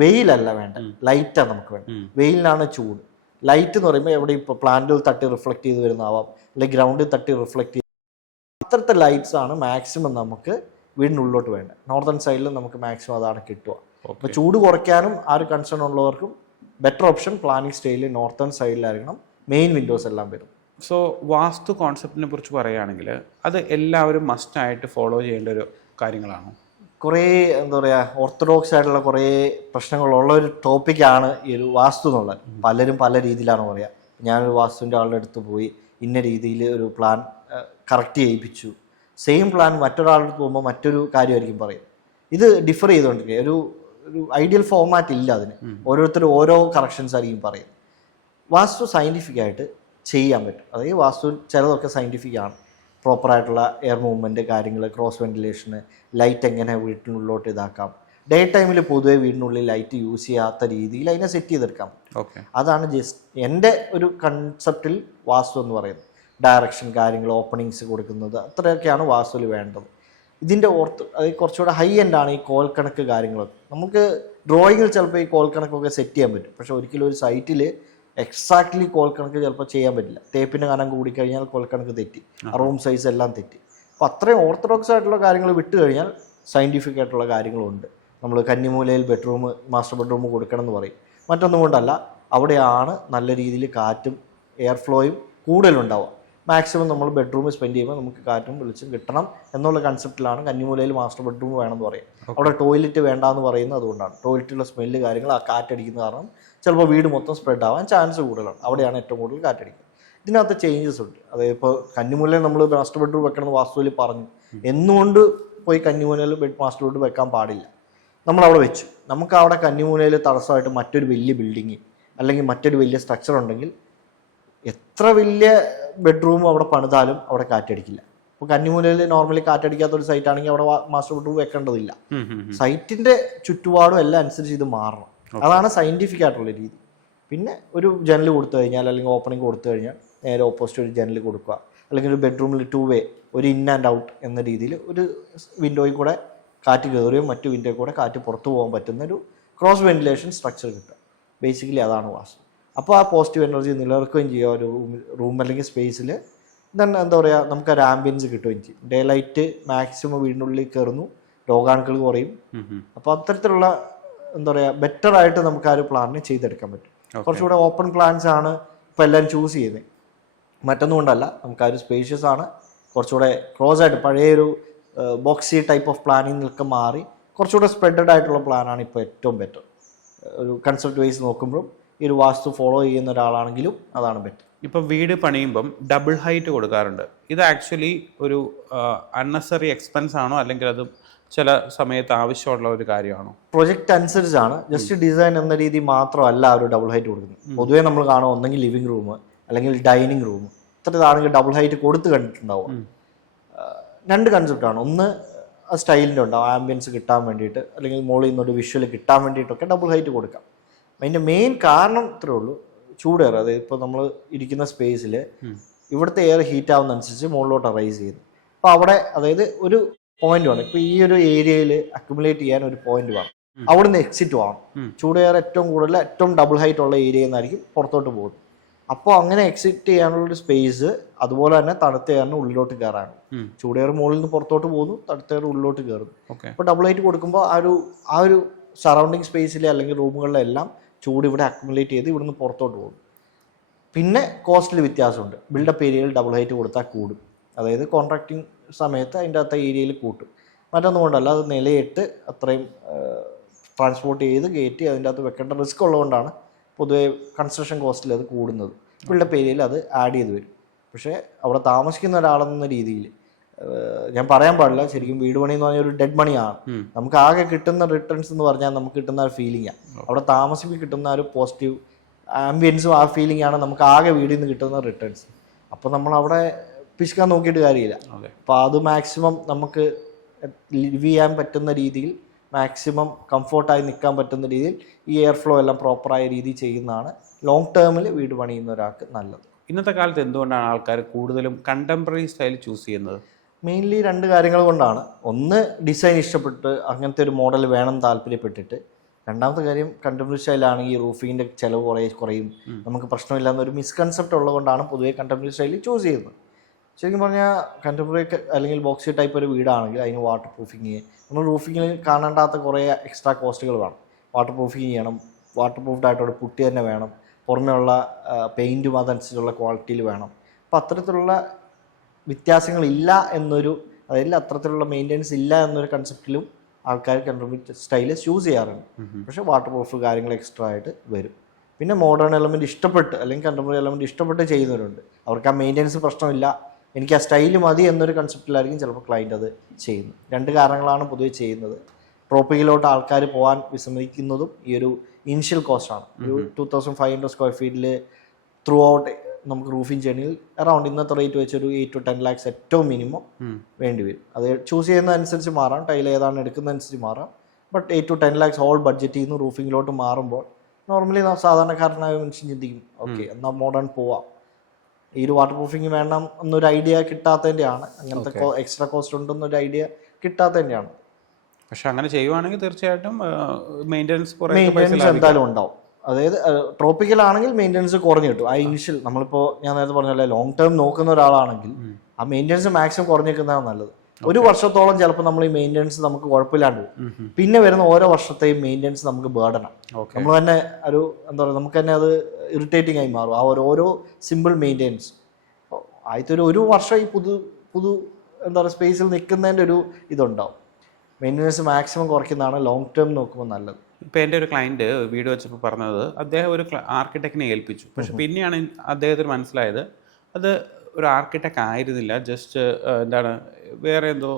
വെയിലല്ല വേണ്ട, ലൈറ്റാണ് നമുക്ക് വേണ്ടത്. വെയിലിനാണ് ചൂട്. ലൈറ്റ് എന്ന് പറയുമ്പോൾ എവിടെ ഇപ്പോൾ പ്ലാന്റിൽ തട്ടി റിഫ്ലക്ട് ചെയ്ത് വരുന്നതാവാം, അല്ലെങ്കിൽ ഗ്രൗണ്ടിൽ തട്ടി റിഫ്ലക്ട് ചെയ്ത്, അത്രത്തെ ലൈറ്റ്സ് ആണ് മാക്സിമം നമുക്ക് വീടിനുള്ളിലോട്ട് വേണ്ടത്. നോർത്തേൺ സൈഡിൽ നമുക്ക് മാക്സിമം അതാണ് കിട്ടുക. അപ്പോൾ ചൂട് കുറയ്ക്കാനും ആ ഒരു കൺസേൺ ഉള്ളവർക്കും ബെറ്റർ ഓപ്ഷൻ പ്ലാനിങ് സ്റ്റൈലിൽ നോർത്തേൺ സൈഡിലായിരിക്കണം മെയിൻ വിൻഡോസ് എല്ലാം വരും. സോ വാസ്തു കോൺസെപ്റ്റിനെ കുറിച്ച് പറയുകയാണെങ്കിൽ അത് എല്ലാവരും മസ്റ്റായിട്ട് ഫോളോ ചെയ്യേണ്ട ഒരു കാര്യങ്ങളാണോ? കുറേ എന്താ പറയുക, ഓർത്തഡോക്സ് ആയിട്ടുള്ള കുറേ പ്രശ്നങ്ങളുള്ള ഒരു ടോപ്പിക്കാണ് ഈ ഒരു വാസ്തു എന്നുള്ളത്. പലരും പല രീതിയിലാണ് പറയുക. ഞാനൊരു വാസ്തുവിൻ്റെ ആളുടെ അടുത്ത് പോയി ഇന്ന രീതിയിൽ ഒരു പ്ലാൻ കറക്റ്റ് ചെയ്യിപ്പിച്ചു. സെയിം പ്ലാൻ മറ്റൊരാളുടെ അടുത്ത് പോകുമ്പോൾ മറ്റൊരു കാര്യമായിരിക്കും പറയും. ഇത് ഡിഫർ ചെയ്തുകൊണ്ടിരിക്കുക. ഒരു ഐഡിയൽ ഫോർമാറ്റ് ഇല്ല അതിന്. ഓരോരുത്തരും ഓരോ കറക്ഷൻസ് ആയിരിക്കും പറയുന്നത്. വാസ്തു സയൻറ്റിഫിക് ആയിട്ട് ചെയ്യാൻ പറ്റും. അതായത് വാസ്തു ചിലതൊക്കെ സയൻറ്റിഫിക് ആണ്. പ്രോപ്പറായിട്ടുള്ള എയർ മൂവ്മെൻറ്റ് കാര്യങ്ങൾ, ക്രോസ് വെൻറ്റിലേഷന്, ലൈറ്റ് എങ്ങനെ വീട്ടിനുള്ളിലോട്ട് ഇതാക്കാം. ഡേ ടൈമിൽ പൊതുവെ വീടിനുള്ളിൽ ലൈറ്റ് യൂസ് ചെയ്യാത്ത രീതിയിൽ അതിനെ സെറ്റ് ചെയ്തെടുക്കാം. അതാണ് ജസ്റ്റ് എൻ്റെ ഒരു കൺസെപ്റ്റിൽ വാസ്തു എന്ന് പറയുന്നത്. ഡയറക്ഷൻ കാര്യങ്ങൾ, ഓപ്പണിങ്സ് കൊടുക്കുന്നത്, അത്രയൊക്കെയാണ് വാസ്തുവിൽ വേണ്ടത്. ഇതിൻ്റെ അത് കുറച്ചുകൂടെ ഹൈ എൻഡാണ് ഈ കോൽ കണക്ക് കാര്യങ്ങളൊക്കെ. നമുക്ക് ഡ്രോയിങ്ങിൽ ചിലപ്പോൾ ഈ കോൽ കണക്കൊക്കെ സെറ്റ് ചെയ്യാൻ പറ്റും. പക്ഷേ ഒരിക്കലും ഒരു സൈറ്റിൽ എക്സാക്ട്ലി കോൽ കണക്ക് ചിലപ്പോൾ ചെയ്യാൻ പറ്റില്ല. തേപ്പിൻ്റെ കനം കൂടിക്കഴിഞ്ഞാൽ കോൽ കണക്ക് തെറ്റി, റൂം സൈസ് എല്ലാം തെറ്റി. അപ്പോൾ അത്രയും ഓർത്തഡോക്സ് ആയിട്ടുള്ള കാര്യങ്ങൾ വിട്ട് കഴിഞ്ഞാൽ സയൻറ്റിഫിക് ആയിട്ടുള്ള കാര്യങ്ങളുണ്ട്. നമ്മൾ കന്നിമൂലയിൽ ബെഡ്റൂം, മാസ്റ്റർ ബെഡ്റൂം കൊടുക്കണം എന്ന് പറയും. മറ്റൊന്നും കൊണ്ടല്ല, അവിടെയാണ് നല്ല രീതിയിൽ കാറ്റും എയർ ഫ്ലോയും കൂടുതലുണ്ടാവുക. മാക്സിമം നമ്മൾ ബെഡ്റൂം സ്പെൻഡ് ചെയ്യുമ്പോൾ നമുക്ക് കാറ്റും വെളിച്ചം കിട്ടണം എന്നുള്ള കൺസെപ്റ്റിലാണ് കന്നിമൂലയിൽ മാസ്റ്റർ ബെഡ്റൂം വേണമെന്ന് പറയും. അവിടെ ടോയ്ലറ്റ് വേണ്ടാന്ന് പറയുന്നത് അതുകൊണ്ടാണ്. ടോയ്ലറ്റിലുള്ള സ്മെല്ല് കാര്യങ്ങൾ, ആ കാറ്റടിക്കുന്ന കാരണം ചിലപ്പോൾ വീട് മൊത്തം സ്പ്രെഡ് ആവാൻ ചാൻസ് കൂടുതലാണ്. അവിടെയാണ് ഏറ്റവും കൂടുതൽ കാറ്റടിക്കുന്നത്. ഇതിനകത്ത് ചേഞ്ചസ് ഉണ്ട്. അതായത് ഇപ്പോൾ കന്നിമൂലയിൽ നമ്മൾ മാസ്റ്റർ ബെഡ്റൂം വെക്കണമെന്ന് വാസ്തുവിൽ പറഞ്ഞു. എന്നുകൊണ്ട് പോയി കന്നിമൂലയിൽ മാസ്റ്റർ ബെഡ്റൂം വെക്കാൻ പാടില്ല. നമ്മളവിടെ വെച്ചു. നമുക്ക് അവിടെ കന്നിമൂലയിൽ തടസ്സമായിട്ട് മറ്റൊരു വലിയ ബിൽഡിങ് അല്ലെങ്കിൽ മറ്റൊരു വലിയ സ്ട്രക്ചർ ഉണ്ടെങ്കിൽ എത്ര വലിയ ബെഡ്റൂം അവിടെ പണിതാലും അവിടെ കാറ്റടിക്കില്ല. ഇപ്പോൾ കന്നിമൂലയിൽ നോർമലി കാറ്റടിക്കാത്ത ഒരു സൈറ്റ് ആണെങ്കിൽ അവിടെ മാസ്റ്റർ ബെഡ്റൂം വെക്കേണ്ടതില്ല. സൈറ്റിന്റെ ചുറ്റുപാടും എല്ലാം അനുസരിച്ച് ഇത് മാറണം. അതാണ് സയൻറ്റിഫിക് ആയിട്ടുള്ള രീതി. പിന്നെ ഒരു ജനൽ കൊടുത്തു കഴിഞ്ഞാൽ, അല്ലെങ്കിൽ ഓപ്പണിംഗ് കൊടുത്തു കഴിഞ്ഞാൽ നേരെ ഓപ്പോസിറ്റ് ഒരു ജനൽ കൊടുക്കുക. അല്ലെങ്കിൽ ഒരു ബെഡ്റൂമിൽ 2 വേ, ഒരു ഇൻ ആൻഡ് ഔട്ട് എന്ന രീതിയിൽ ഒരു വിൻഡോയിൽ കൂടെ കാറ്റ് കയറുകയും മറ്റു വിൻഡോയിൽ കൂടെ കാറ്റ് പുറത്തു പോകാൻ പറ്റുന്ന ഒരു ക്രോസ് വെന്റിലേഷൻ സ്ട്രക്ചർ കിട്ടുക. ബേസിക്കലി അതാണ് വാസ്തു. അപ്പോൾ ആ പോസിറ്റീവ് എനർജി നിലനിർത്തുകയും ചെയ്യുക ഒരു റൂം അല്ലെങ്കിൽ സ്പേസിൽ. ദെൻ എന്താ പറയുക, നമുക്ക് ഒരു ആംബിയൻസ് കിട്ടുകയും ചെയ്യും. ഡേ ലൈറ്റ് മാക്സിമം വീടിനുള്ളിൽ കയറുന്നു, രോഗാണുക്കൾ കുറയും. അപ്പോൾ അത്തരത്തിലുള്ള എന്താ പറയുക, ബെറ്റർ ആയിട്ട് നമുക്ക് ആ ഒരു പ്ലാനിന് ചെയ്തെടുക്കാൻ പറ്റും. കുറച്ചുകൂടെ ഓപ്പൺ പ്ലാൻസ് ആണ് ഇപ്പോൾ എല്ലാവരും ചൂസ് ചെയ്യുന്നത്. മറ്റൊന്നും കൊണ്ടല്ല, നമുക്ക് ആ ഒരു സ്പേഷ്യസ് ആണ്. കുറച്ചുകൂടെ ക്ലോസ് ആയിട്ട് പഴയൊരു ബോക്സി ടൈപ്പ് ഓഫ് പ്ലാനിൽ നിന്നൊക്കെ മാറി കുറച്ചുകൂടെ സ്പ്രെഡഡ് ആയിട്ടുള്ള പ്ലാനാണ് ഇപ്പോൾ ഏറ്റവും ബെറ്റർ. ഒരു കൺസെപ്റ്റ് വൈസ് നോക്കുമ്പോഴും ഈ ഒരു വാസ്തു ഫോളോ ചെയ്യുന്ന ഒരാളാണെങ്കിലും അതാണ് ബെറ്റർ. ഇപ്പം വീട് പണിയുമ്പം ഡബിൾ ഹൈറ്റ് കൊടുക്കാറുണ്ട്. ഇത് ആക്ച്വലി ഒരു അൺനെസറി എക്സ്പെൻസ് ആണോ, അല്ലെങ്കിൽ അത് ചില സമയത്ത് ആവശ്യമുള്ള ഒരു കാര്യമാണോ? പ്രൊജക്റ്റ് അനുസരിച്ചാണ്. ജസ്റ്റ് ഡിസൈൻ എന്ന രീതി മാത്രമല്ല ഒരു ഡബിൾ ഹൈറ്റ് കൊടുക്കുന്നത്. പൊതുവേ നമ്മൾ കാണും ഒന്നെങ്കിൽ ലിവിംഗ് റൂം അല്ലെങ്കിൽ ഡൈനിങ് റൂം, ഇത്രയാണെങ്കിൽ ഡബിൾ ഹൈറ്റ് കൊടുത്ത് കണ്ടിട്ടുണ്ടാവും. രണ്ട് കൺസെപ്റ്റാണ്. ഒന്ന് സ്റ്റൈലിൻ്റെ ഉണ്ടാവും, ആംബിയൻസ് കിട്ടാൻ വേണ്ടിയിട്ട്, അല്ലെങ്കിൽ മുകളിൽ നിന്നൊരു വിഷ്വൽ കിട്ടാൻ വേണ്ടിയിട്ടൊക്കെ ഡബിൾ ഹൈറ്റ് കൊടുക്കാം. അതിൻ്റെ മെയിൻ കാരണം ഇത്രേ ഉള്ളൂ, ചൂടേറെ. അതായത് ഇപ്പോൾ നമ്മൾ ഇരിക്കുന്ന സ്പേസിൽ ഇവിടുത്തെ എയർ ഹീറ്റ് ആവുന്നതനുസരിച്ച് മുകളിലോട്ട് റൈസ് ചെയ്യുന്നു. അപ്പോൾ അവിടെ അതായത് ഒരു പോയിന്റ് വേണം. ഇപ്പോൾ ഈ ഒരു ഏരിയയിൽ അക്യുമുലേറ്റ് ചെയ്യാൻ ഒരു പോയിന്റ് വേണം, അവിടെ നിന്ന് എക്സിറ്റ് വേണം. ചൂടേറെ ഏറ്റവും കൂടുതൽ ഏറ്റവും ഡബിൾ ഹൈറ്റ് ഉള്ള ഏരിയയിൽ നിന്നായിരിക്കും പുറത്തോട്ട് പോകുന്നത്. അപ്പോൾ അങ്ങനെ എക്സിറ്റ് ചെയ്യാനുള്ളൊരു സ്പേസ്, അതുപോലെ തന്നെ തണുത്ത എയറിന് ഉള്ളിലോട്ട് കയറാണ്. ചൂടേറ് മുകളിൽ നിന്ന് പുറത്തോട്ട് പോകുന്നു, തണുത്ത എയർ ഉള്ളിലോട്ട് കയറുന്നു. അപ്പോൾ ഡബിൾ ഹൈറ്റ് കൊടുക്കുമ്പോൾ ആ ഒരു സറൗണ്ടിങ് സ്പേസിലെ അല്ലെങ്കിൽ റൂമുകളിലെല്ലാം ചൂട് ഇവിടെ അക്യുമുലേറ്റ് ചെയ്ത് ഇവിടുന്ന് പുറത്തോട്ട് പോകും. പിന്നെ കോസ്റ്റിൽ വ്യത്യാസമുണ്ട്. ബിൽഡപ്പ് ഏരിയയിൽ ഡബിൾ ഹൈറ്റ് കൊടുത്താൽ കൂടും. അതായത് കോൺട്രാക്ടിങ് സമയത്ത് അതിൻ്റെ അകത്ത ഏരിയയിൽ കൂട്ടും. മറ്റൊന്നും കൊണ്ടല്ല, അത് നിലയിട്ട് അത്രയും ട്രാൻസ്പോർട്ട് ചെയ്ത് കയറ്റി അതിൻ്റെ അകത്ത് വെക്കേണ്ട റിസ്ക് ഉള്ളതുകൊണ്ടാണ് പൊതുവേ കൺസ്ട്രക്ഷൻ കോസ്റ്റിൽ അത് കൂടുന്നത്. ബിൽഡപ്പ് ഏരിയയിൽ അത് ആഡ് ചെയ്ത് വരും. പക്ഷേ അവിടെ താമസിക്കുന്ന ഒരാളെന്ന രീതിയിൽ ഞാൻ പറയാൻ പാടില്ല, ശരിക്കും വീട് പണി എന്ന് പറഞ്ഞാൽ ഒരു ഡെഡ് മണിയാണ്. നമുക്ക് ആകെ കിട്ടുന്ന റിട്ടേൺസ് എന്ന് പറഞ്ഞാൽ നമുക്ക് കിട്ടുന്ന ഒരു ഫീലിംഗാണ്. അവിടെ താമസിപ്പിൽ കിട്ടുന്ന ഒരു പോസിറ്റീവ് ആംബിയൻസും ആ ഫീലിംഗ് ആണ് നമുക്ക് ആകെ വീടിൽ നിന്ന് കിട്ടുന്ന റിട്ടേൺസ്. അപ്പോൾ നമ്മൾ അവിടെ പിശുക്കാൻ നോക്കിയിട്ട് കാര്യമില്ല. അപ്പോൾ അത് മാക്സിമം നമുക്ക് ലിവ് ചെയ്യാൻ പറ്റുന്ന രീതിയിൽ മാക്സിമം കംഫോർട്ടായി നിൽക്കാൻ പറ്റുന്ന രീതിയിൽ ഈ എയർ ഫ്ലോ എല്ലാം പ്രോപ്പറായ രീതിയിൽ ചെയ്യുന്നതാണ് ലോങ് ടേമിൽ വീട് പണിയുന്ന ഒരാൾക്ക് നല്ലത്. ഇന്നത്തെ കാലത്ത് എന്തുകൊണ്ടാണ് ആൾക്കാർ കൂടുതലും കണ്ടംപററി സ്റ്റൈൽ ചൂസ് ചെയ്യുന്നത്? മെയിൻലി 2 കാര്യങ്ങൾ കൊണ്ടാണ്. ഒന്ന്, ഡിസൈൻ ഇഷ്ടപ്പെട്ട് അങ്ങനത്തെ ഒരു മോഡൽ വേണം താല്പര്യപ്പെട്ടിട്ട്. രണ്ടാമത്തെ കാര്യം, കണ്ടംപററി സ്റ്റൈലാണെങ്കിൽ റൂഫിങ്ങിൻ്റെ ചിലവ് കുറയും, നമുക്ക് പ്രശ്നമില്ലാന്നൊരു മിസ്കൺസെപ്റ്റ് ഉള്ളതുകൊണ്ടാണ് പൊതുവേ കണ്ടംപററി സ്റ്റൈൽ ചൂസ് ചെയ്യുന്നത്. ശരിക്കും പറഞ്ഞാൽ കണ്ടംപററി അല്ലെങ്കിൽ ബോക്സി ടൈപ്പ് ഒരു വീടാണെങ്കിൽ അതിന് വാട്ടർ പ്രൂഫിങ്, നമ്മൾ റൂഫിങ്ങിൽ കാണേണ്ടാത്ത കുറേ എക്സ്ട്രാ കോസ്റ്റുകൾ വേണം. വാട്ടർ പ്രൂഫിങ് ചെയ്യണം, വാട്ടർ പ്രൂഫ്ഡ് ആയിട്ടൊരു പുട്ടി തന്നെ വേണം, പുറമേ ഉള്ള പെയിൻറ്റും അതനുസരിച്ചുള്ള ക്വാളിറ്റിയിൽ വേണം. അപ്പോൾ അത്തരത്തിലുള്ള വ്യത്യാസങ്ങളില്ല എന്നൊരു, അതായത് അത്തരത്തിലുള്ള മെയിൻ്റെനൻസ് ഇല്ല എന്നൊരു കൺസെപ്റ്റിലും ആൾക്കാർ കണ്ടംപററി സ്റ്റൈല് ചൂസ് ചെയ്യാറുണ്ട്. പക്ഷേ വാട്ടർ പ്രൂഫ് കാര്യങ്ങൾ എക്സ്ട്രാ ആയിട്ട് വരും. പിന്നെ മോഡേൺ എലമെൻറ്റ് ഇഷ്ടപ്പെട്ട് അല്ലെങ്കിൽ കണ്ടംപററി എലമെൻറ്റ് ഇഷ്ടപ്പെട്ട് ചെയ്യുന്നവരുണ്ട്. അവർക്ക് ആ മെയിൻ്റെനൻസ് പ്രശ്നമില്ല, എനിക്ക് ആ സ്റ്റൈല് മതി എന്നൊരു കൺസെപ്റ്റിലായിരിക്കും ചിലപ്പോൾ ക്ലയൻറ്റ് അത് ചെയ്യുന്നത്. 2 കാരണങ്ങളാണ് പൊതുവെ ചെയ്യുന്നത്. ട്രോപ്പിക്കിലോട്ട് ആൾക്കാർ പോകാൻ വിസമ്മതിക്കുന്നതും ഈ ഒരു ഇനിഷ്യൽ കോസ്റ്റാണ്. ഒരു 2500 സ്ക്വയർ ഫീറ്റിൽ ത്രൂ ഔട്ട് നമുക്ക് റൂഫിങ് ചെയ്യണമെങ്കിൽ അറൗണ്ട് ഇന്നത്തെ റേറ്റ് വെച്ചൊരു 8 to 10 lakhs ഏറ്റവും മിനിമം വേണ്ടി വരും. അത് ചൂസ് ചെയ്യുന്നതനുസരിച്ച് മാറാം, ടൈൽ ഏതാണ് എടുക്കുന്നതനുസരിച്ച് മാറാം. ബട്ട് 8 to 10 lakhs ഹോൾ ബഡ്ജറ്റിൽ നിന്ന് റൂഫിങ്ങിലോട്ട് മാറുമ്പോൾ നോർമലി സാധാരണക്കാരനായ മനുഷ്യൻ ചിന്തിക്കും, ഓക്കെ എന്നാൽ മോഡേൺ പോവാം, ഈ ഒരു വാട്ടർ പ്രൂഫിങ് വേണം എന്നൊരു ഐഡിയ കിട്ടാത്തതിൻ്റെയാണ്, അങ്ങനത്തെ എക്സ്ട്രാ കോസ്റ്റ് ഉണ്ടെന്നൊരു ഐഡിയ കിട്ടാത്തതിൻ്റെയാണ്. പക്ഷെ അങ്ങനെ ചെയ്യുവാണെങ്കിൽ തീർച്ചയായിട്ടും മെയിൻ്റെനൻസ് എന്തായാലും ഉണ്ടാവും. അതായത് ട്രോപ്പിക്കലാണെങ്കിൽ മെയിൻ്റെനൻസ് കുറഞ്ഞു കിട്ടും. ആ ഇനിഷ്യൽ നമ്മളിപ്പോൾ ഞാൻ നേരത്തെ പറഞ്ഞല്ലേ ലോങ് ടേം നോക്കുന്ന ഒരാളാണെങ്കിൽ ആ മെയിൻ്റെനൻസ് മാക്സിമം കുറഞ്ഞിരിക്കുന്നതാണ് നല്ലത്. 1 വർഷത്തോളം ചിലപ്പോൾ നമ്മൾ ഈ മെയിൻ്റെനൻസ് നമുക്ക് കുഴപ്പമില്ലാണ്ട് പോകും. പിന്നെ വരുന്ന ഓരോ വർഷത്തെയും മെയിൻ്റെനൻസ് നമുക്ക് ബേർഡനാണ്. നമ്മൾ തന്നെ ഒരു എന്താ പറയുക, നമുക്ക് തന്നെ അത് ഇറിറ്റേറ്റിംഗ് ആയി മാറും ആ ഓരോ സിമ്പിൾ മെയിൻ്റെനൻസ്. ആദ്യത്തെ ഒരു വർഷം ഈ പുതു എന്താ പറയുക സ്പേസിൽ നിൽക്കുന്നതിൻ്റെ ഒരു ഇതുണ്ടാവും. മെയിൻ്റെനൻസ് മാക്സിമം കുറയ്ക്കുന്നതാണ് ലോങ് ടേം നോക്കുമ്പോൾ നല്ലത്. ഇപ്പോൾ എൻ്റെ ഒരു ക്ലയൻറ്റ് വീട് വെച്ചപ്പോൾ പറഞ്ഞത് അദ്ദേഹം ഒരു ആർക്കിടെക്റ്റിനെ ഏൽപ്പിച്ചു. പക്ഷെ പിന്നെയാണ് അദ്ദേഹത്തിന് മനസ്സിലായത് അത് ഒരു ആർക്കിടെക്റ്റ് ആയിരുന്നില്ല, ജസ്റ്റ് എന്താണ് വേറെ എന്തോ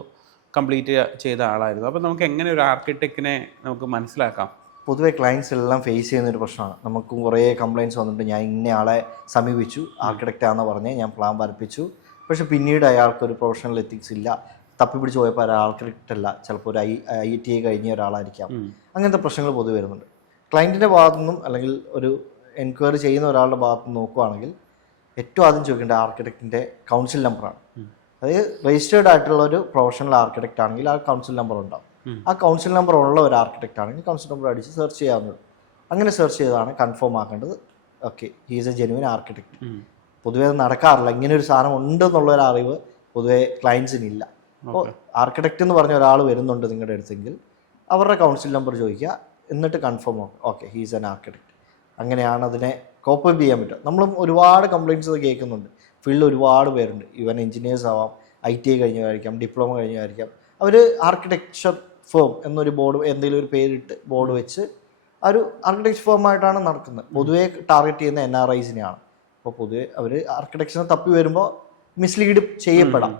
കംപ്ലീറ്റ് ചെയ്ത ആളായിരുന്നു. അപ്പോൾ നമുക്ക് എങ്ങനെ ഒരു ആർക്കിടെക്റ്റിനെ നമുക്ക് മനസ്സിലാക്കാം? പൊതുവെ ക്ലയൻസ് എല്ലാം ഫേസ് ചെയ്യുന്നൊരു പ്രശ്നമാണ്. നമുക്കും കുറേ കംപ്ലയിൻറ്റ്സ് വന്നിട്ട് ഞാൻ ഇന്ന ആളെ സമീപിച്ചു, ആർക്കിടെക്റ്റ് ആണെന്ന് പറഞ്ഞ് ഞാൻ പ്ലാൻ വരപ്പിച്ചു, പക്ഷെ പിന്നീട് അയാൾക്കൊരു പ്രൊഫഷണൽ എത്തിക്സ് ഇല്ല, തപ്പിപ്പിടിച്ച് പോയപ്പോൾ ഒരാൾ ആർക്കിടെക്റ്റ് അല്ല, ചിലപ്പോൾ ഒരു IIT കഴിഞ്ഞ ഒരാളായിരിക്കാം. അങ്ങനത്തെ പ്രശ്നങ്ങൾ പൊതുവെ വരുന്നുണ്ട്. ക്ലയൻറ്റിൻ്റെ ഭാഗത്തു നിന്നും അല്ലെങ്കിൽ ഒരു എൻക്വയറി ചെയ്യുന്ന ഒരാളുടെ ഭാഗത്തു നിന്ന് നോക്കുകയാണെങ്കിൽ ഏറ്റവും ആദ്യം ചോദിക്കേണ്ട ആർക്കിടെക്റ്റിൻ്റെ കൗൺസിൽ നമ്പറാണ്. അതായത് രജിസ്റ്റേർഡ് ആയിട്ടുള്ള ഒരു പ്രൊഫഷണൽ ആർക്കിടെക്റ്റ് ആണെങ്കിൽ ആ കൗൺസിൽ നമ്പർ ഉണ്ടാവും. ആ കൗൺസിൽ നമ്പർ ഉള്ള ഒരു ആർക്കിടെക്റ്റ് ആണെങ്കിൽ കൗൺസിൽ നമ്പർ അടിച്ച് സെർച്ച് ചെയ്യാവുന്നത്. അങ്ങനെ സെർച്ച് ചെയ്താണ് കൺഫേം ആക്കേണ്ടത്, okay he is a genuine architect. പൊതുവേ അത് നടക്കാറില്ല, ഇങ്ങനെ ഒരു സാധനം ഉണ്ടെന്നുള്ളൊരു അറിവ് പൊതുവെ ക്ലയൻസിനില്ല. അപ്പോൾ ആർക്കിടെക്റ്റ് എന്ന് പറഞ്ഞ ഒരാൾ വരുന്നുണ്ട് നിങ്ങളുടെ അടുത്തെങ്കിൽ അവരുടെ കൗൺസിൽ നമ്പർ ചോദിക്കുക, എന്നിട്ട് കൺഫേം ആക്കും, okay he is N architect. അങ്ങനെയാണ് അതിനെ കോപ്പ് അപ്പ് ചെയ്യാൻ പറ്റുക. നമ്മളും ഒരുപാട് കംപ്ലയിൻറ്റ്സ് കേൾക്കുന്നുണ്ട്. ഫീൽഡിൽ ഒരുപാട് പേരുണ്ട്, ഈവൻ എഞ്ചിനീയേഴ്സ് ആവാം, ITI കഴിഞ്ഞവരായിരിക്കാം, ഡിപ്ലോമ കഴിഞ്ഞവരായിരിക്കാം. അവർ ആർക്കിടെക്ചർ ഫേം എന്നൊരു ബോർഡ് എന്തെങ്കിലും ഒരു പേരിട്ട് ബോർഡ് വെച്ച് ആ ഒരു ആർക്കിടെക്ചർ ഫേമായിട്ടാണ് നടക്കുന്നത്. പൊതുവേ ടാർഗറ്റ് ചെയ്യുന്ന NRIസിനെയാണ്. അപ്പോൾ പൊതുവെ അവർ ആർക്കിടെക്ചറിനെ തപ്പി വരുമ്പോൾ മിസ്ലീഡ് ചെയ്യപ്പെടാം.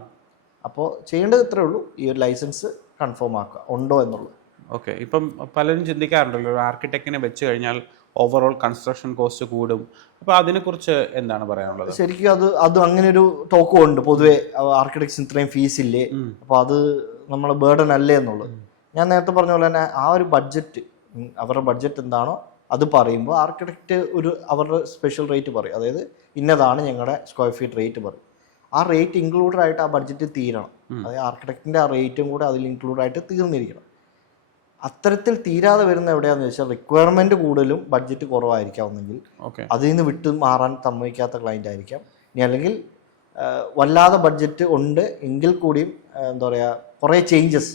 അപ്പോൾ ചെയ്യേണ്ടത് ഇത്രേ ഉള്ളൂ, ഈ ഒരു ലൈസൻസ് കൺഫേം ആക്കുക ഉണ്ടോ എന്നുള്ളത്. ഓക്കെ, ഇപ്പം പലരും ചിന്തിക്കാറുണ്ടല്ലോ ഒരു ആർക്കിടെക്റ്റിനെ വെച്ച് കഴിഞ്ഞാൽ ഓവറോൾ കൺസ്ട്രക്ഷൻ കോസ്റ്റ് കൂടും. അപ്പോൾ അതിനെക്കുറിച്ച് എന്താണ് പറയാനുള്ളത്? ശരിക്കും അത് അങ്ങനെ ഒരു ടോക്കും ഉണ്ട് പൊതുവെ, ആർക്കിടെക്ട്സിന് ഇത്രയും ഫീസ് ഇല്ലേ, അപ്പോൾ അത് നമ്മളെ ബേർഡൻ അല്ലേ എന്നുള്ളത്. ഞാൻ നേരത്തെ പറഞ്ഞ പോലെ തന്നെ ആ ഒരു ബഡ്ജറ്റ്, അവരുടെ ബഡ്ജറ്റ് എന്താണോ അത് പറയുമ്പോൾ ആർക്കിടെക്റ്റ് അവരുടെ സ്പെഷ്യൽ റേറ്റ് പറയും. അതായത് ഇന്നതാണ് ഞങ്ങളുടെ സ്ക്വയർ ഫീറ്റ് റേറ്റ് പറയും. ആ റേറ്റ് ഇൻക്ലൂഡഡ് ആയിട്ട് ആ ബഡ്ജറ്റ് തീരണം. അതായത് ആർക്കിടെക്റ്റിൻ്റെ ആ റേറ്റും കൂടെ അതിൽ ഇൻക്ലൂഡ് ആയിട്ട് തീർന്നിരിക്കണം. അത്തരത്തിൽ തീരാതെ വരുന്ന എവിടെയാണെന്ന് വെച്ചാൽ റിക്വയർമെൻറ്റ് കൂടുതലും ബഡ്ജറ്റ് കുറവായിരിക്കാമെന്നെങ്കിൽ അതിൽ നിന്ന് വിട്ട് മാറാൻ സമ്മതിക്കാത്ത ക്ലയൻ്റ് ആയിരിക്കാം. ഇനി അല്ലെങ്കിൽ വല്ലാതെ ബഡ്ജറ്റ് ഉണ്ട് എങ്കിൽ കൂടിയും എന്താ പറയുക കുറേ ചേഞ്ചസ്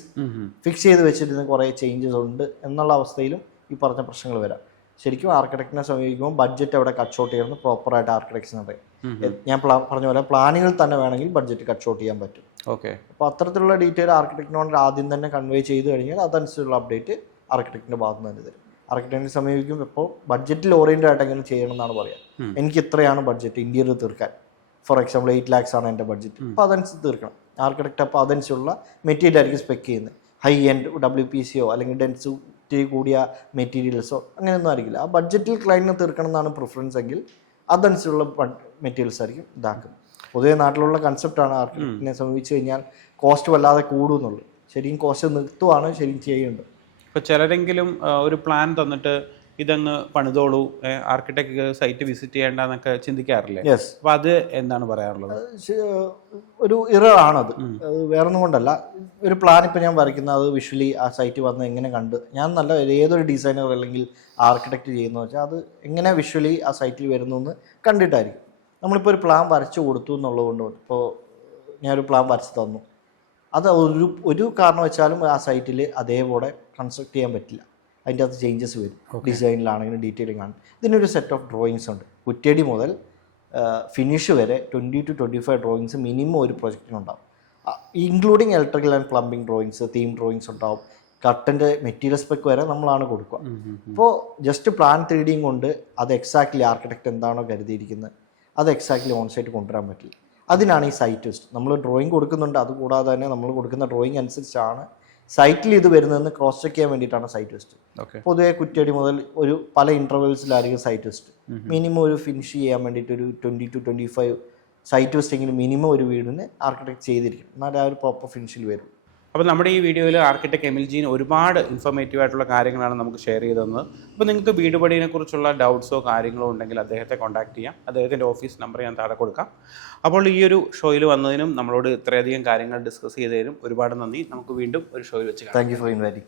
ഫിക്സ് ചെയ്ത് വെച്ചിരുന്ന കുറേ ചേഞ്ചസ് ഉണ്ട് എന്നുള്ള അവസ്ഥയിലും ഈ പറഞ്ഞ പ്രശ്നങ്ങൾ വരാം. ശരിക്കും ആർക്കിടെക്റ്റിനെ സമീപിക്കുമ്പോൾ ബഡ്ജറ്റ് അവിടെ കട്ട് ഷോട്ട് ചെയ്യുന്നത് പ്രോപ്പറായിട്ട് ആർക്കിടെക്ട്സിന് അറിയാം. ഞാൻ പറഞ്ഞ പോലെ പ്ലാനിങ്ങിൽ തന്നെ വേണമെങ്കിൽ ബഡ്ജറ്റ് കട്ട് ഷോട്ട് ചെയ്യാൻ പറ്റും. ഓക്കെ, അപ്പോൾ അത്തരത്തിലുള്ള ഡീറ്റെയിൽ ആർക്കിടെക്റ്റിനോട് ആദ്യം തന്നെ കൺവേ ചെയ്ത് കഴിഞ്ഞാൽ അതനുസരിച്ചുള്ള അപ്ഡേറ്റ് ആർക്കിടെക്റ്റിൻ്റെ ഭാഗത്ത് നിന്ന് തന്നെ തരും. ആർക്കിടെക്റ്റിനെ സമീപിക്കുമ്പോൾ ഇപ്പോൾ ബഡ്ജറ്റിൽ ഓറിയൻറ്റഡ് ആയിട്ട് എങ്ങനെ ചെയ്യണം എന്നാണ് പറയുക. എനിക്ക് ഇത്രയാണ് ബഡ്ജറ്റ് ഇന്റീരിയർ തീർക്കാൻ, ഫോർ എക്സാമ്പിൾ 8 lakhs ആണ് എൻ്റെ ബഡ്ജറ്റ്, അപ്പോൾ അതനുസരിച്ച് തീർക്കണം. ആർക്കിടെക്റ്റ് അപ്പോൾ അതനുസരിച്ചുള്ള മെറ്റീരിയൽ ആയിരിക്കും സ്പെക്ക് ചെയ്യുന്നത്. ഹൈ എൻഡ് WPCയോ അല്ലെങ്കിൽ ഡെൻസിറ്റി കൂടിയ മെറ്റീരിയൽസോ അങ്ങനെയൊന്നും ആയിരിക്കില്ല. ആ ബഡ്ജറ്റിൽ ക്ലയൻറ്റിന് തീർക്കണം എന്നാണ് പ്രിഫറൻസ് എങ്കിൽ അതനുസരിച്ചുള്ള മെറ്റീരിയൽസ് ആയിരിക്കും ഇതാക്കുന്നത്. പൊതുവെ നാട്ടിലുള്ള കൺസെപ്റ്റാണ് ആർക്കിടെക്റ്റിനെ സമീപിച്ച് കഴിഞ്ഞാൽ കോസ്റ്റ് വല്ലാതെ കൂടുമെന്നുള്ളത്. ശരിക്കും കോസ്റ്റ് നിർത്തുവാണ് ശരിക്കും ചെയ്യേണ്ടത്. ഇപ്പോൾ ചിലരെങ്കിലും ഒരു പ്ലാൻ തന്നിട്ട് ഇതങ്ങ് പണിതോളൂ, ആർക്കിടെക്ട് സൈറ്റ് വിസിറ്റ് ചെയ്യേണ്ടെന്നൊക്കെ ചിന്തിക്കാറില്ലേ? യെസ്. അപ്പോൾ അത് എന്താണ് പറയാറുള്ളത്? ഒരു ഇററാണത്. അത് വേറൊന്നും കൊണ്ടല്ല. ഒരു പ്ലാൻ ഇപ്പോൾ ഞാൻ വരയ്ക്കുന്നത് അത് വിഷ്വലി ആ സൈറ്റ് വന്ന് എങ്ങനെ കണ്ട്, ഞാൻ നല്ല ഏതൊരു ഡിസൈനർ അല്ലെങ്കിൽ ആർക്കിടെക്ട് ചെയ്യുന്നത് വെച്ചാൽ അത് എങ്ങനെ വിഷ്വലി ആ സൈറ്റിൽ വരുന്നു എന്ന് കണ്ടിട്ടായിരിക്കും. നമ്മളിപ്പോൾ ഒരു പ്ലാൻ വരച്ചു കൊടുത്തു എന്നുള്ളത് കൊണ്ട്, ഇപ്പോൾ ഞാനൊരു പ്ലാൻ വരച്ച് തന്നു, അത് ഒരു കാരണം വെച്ചാലും ആ സൈറ്റിൽ അതേപോലെ കൺസ്ട്രക്ട് ചെയ്യാൻ പറ്റില്ല. അതിൻ്റെ അകത്ത് ചേഞ്ചസ് വരും. ഡിസൈനിലാണെങ്കിലും ഡീറ്റെയിലിംഗ് ആണ്. ഇതിനൊരു സെറ്റ് ഓഫ് ഡ്രോയിങ്സ് ഉണ്ട്. കുറ്റടി മുതൽ ഫിനിഷ് വരെ 20 to 25 ഡ്രോയിങ്സ് മിനിമം ഒരു പ്രൊജക്റ്റിനുണ്ടാവും. Including electrical and plumbing drawings, theme drawings ഉണ്ടാവും. കട്ടൻ്റെ മെറ്റീരിയൽ സ്പെക്ക് വരെ നമ്മളാണ് കൊടുക്കുക. അപ്പോൾ ജസ്റ്റ് പ്ലാൻ 3D കൊണ്ട് അത് എക്സാക്ട്ലി ആർക്കിടെക്ട് എന്താണോ കരുതിയിരിക്കുന്നത് അത് എക്സാക്ട്ലി ഓൺ സൈറ്റ് കൊണ്ടുവരാൻ പറ്റില്ല. അതിനാണ് ഈ സൈറ്റ് വിസിറ്റ്. നമ്മൾ ഡ്രോയിങ് കൊടുക്കുന്നുണ്ട്, അതുകൂടാതെ തന്നെ നമ്മൾ കൊടുക്കുന്ന ഡ്രോയിങ് അനുസരിച്ചാണ് സൈറ്റിൽ ഇത് വരുന്നതെന്ന് ക്രോസ് ചെക്ക് ചെയ്യാൻ വേണ്ടിയിട്ടാണ് സൈറ്റ് വിസിറ്റ്. പൊതുവെ കുറ്റടി മുതൽ ഒരു പല ഇൻ്റർവെൽസിലായിരിക്കും സൈറ്റ് വിസിറ്റ്. മിനിമം ഒരു ഫിനിഷ് ചെയ്യാൻ വേണ്ടിയിട്ട് ഒരു 20 to 25 സൈറ്റ് വിസിറ്റെങ്കിലും മിനിമം ഒരു വീടിന് ആർക്കിടെക്ട് ചെയ്തിരിക്കും, എന്നാലേ ആ ഒരു പ്രോപ്പർ ഫിനിഷിൽ വരും. അപ്പോൾ നമ്മുടെ ഈ വീഡിയോയിൽ ആർക്കിടെക്ട് എമിൽ ജീൻ ഒരുപാട് ഇൻഫോർമേറ്റീവ് ആയിട്ടുള്ള കാര്യങ്ങളാണ് നമുക്ക് ഷെയർ ചെയ്ത് തന്നത്. അപ്പോൾ നിങ്ങൾക്ക് വീട് പണിയെക്കുറിച്ചുള്ള ഡൗട്ട്സോ കാര്യങ്ങളോ ഉണ്ടെങ്കിൽ അദ്ദേഹത്തെ കോൺടാക്ട് ചെയ്യാം. അദ്ദേഹത്തിൻ്റെ ഓഫീസ് നമ്പർ ഞാൻ താഴെ കൊടുക്കാം. അപ്പോൾ ഈ ഒരു ഷോയിൽ വന്നതിനും നമ്മളോട് ഇത്രയധികം കാര്യങ്ങൾ ഡിസ്കസ് ചെയ്തതിനും ഒരുപാട് നന്ദി. നമുക്ക് വീണ്ടും ഒരു ഷോയിൽ വെച്ച് കാണാം. Thank you for inviting.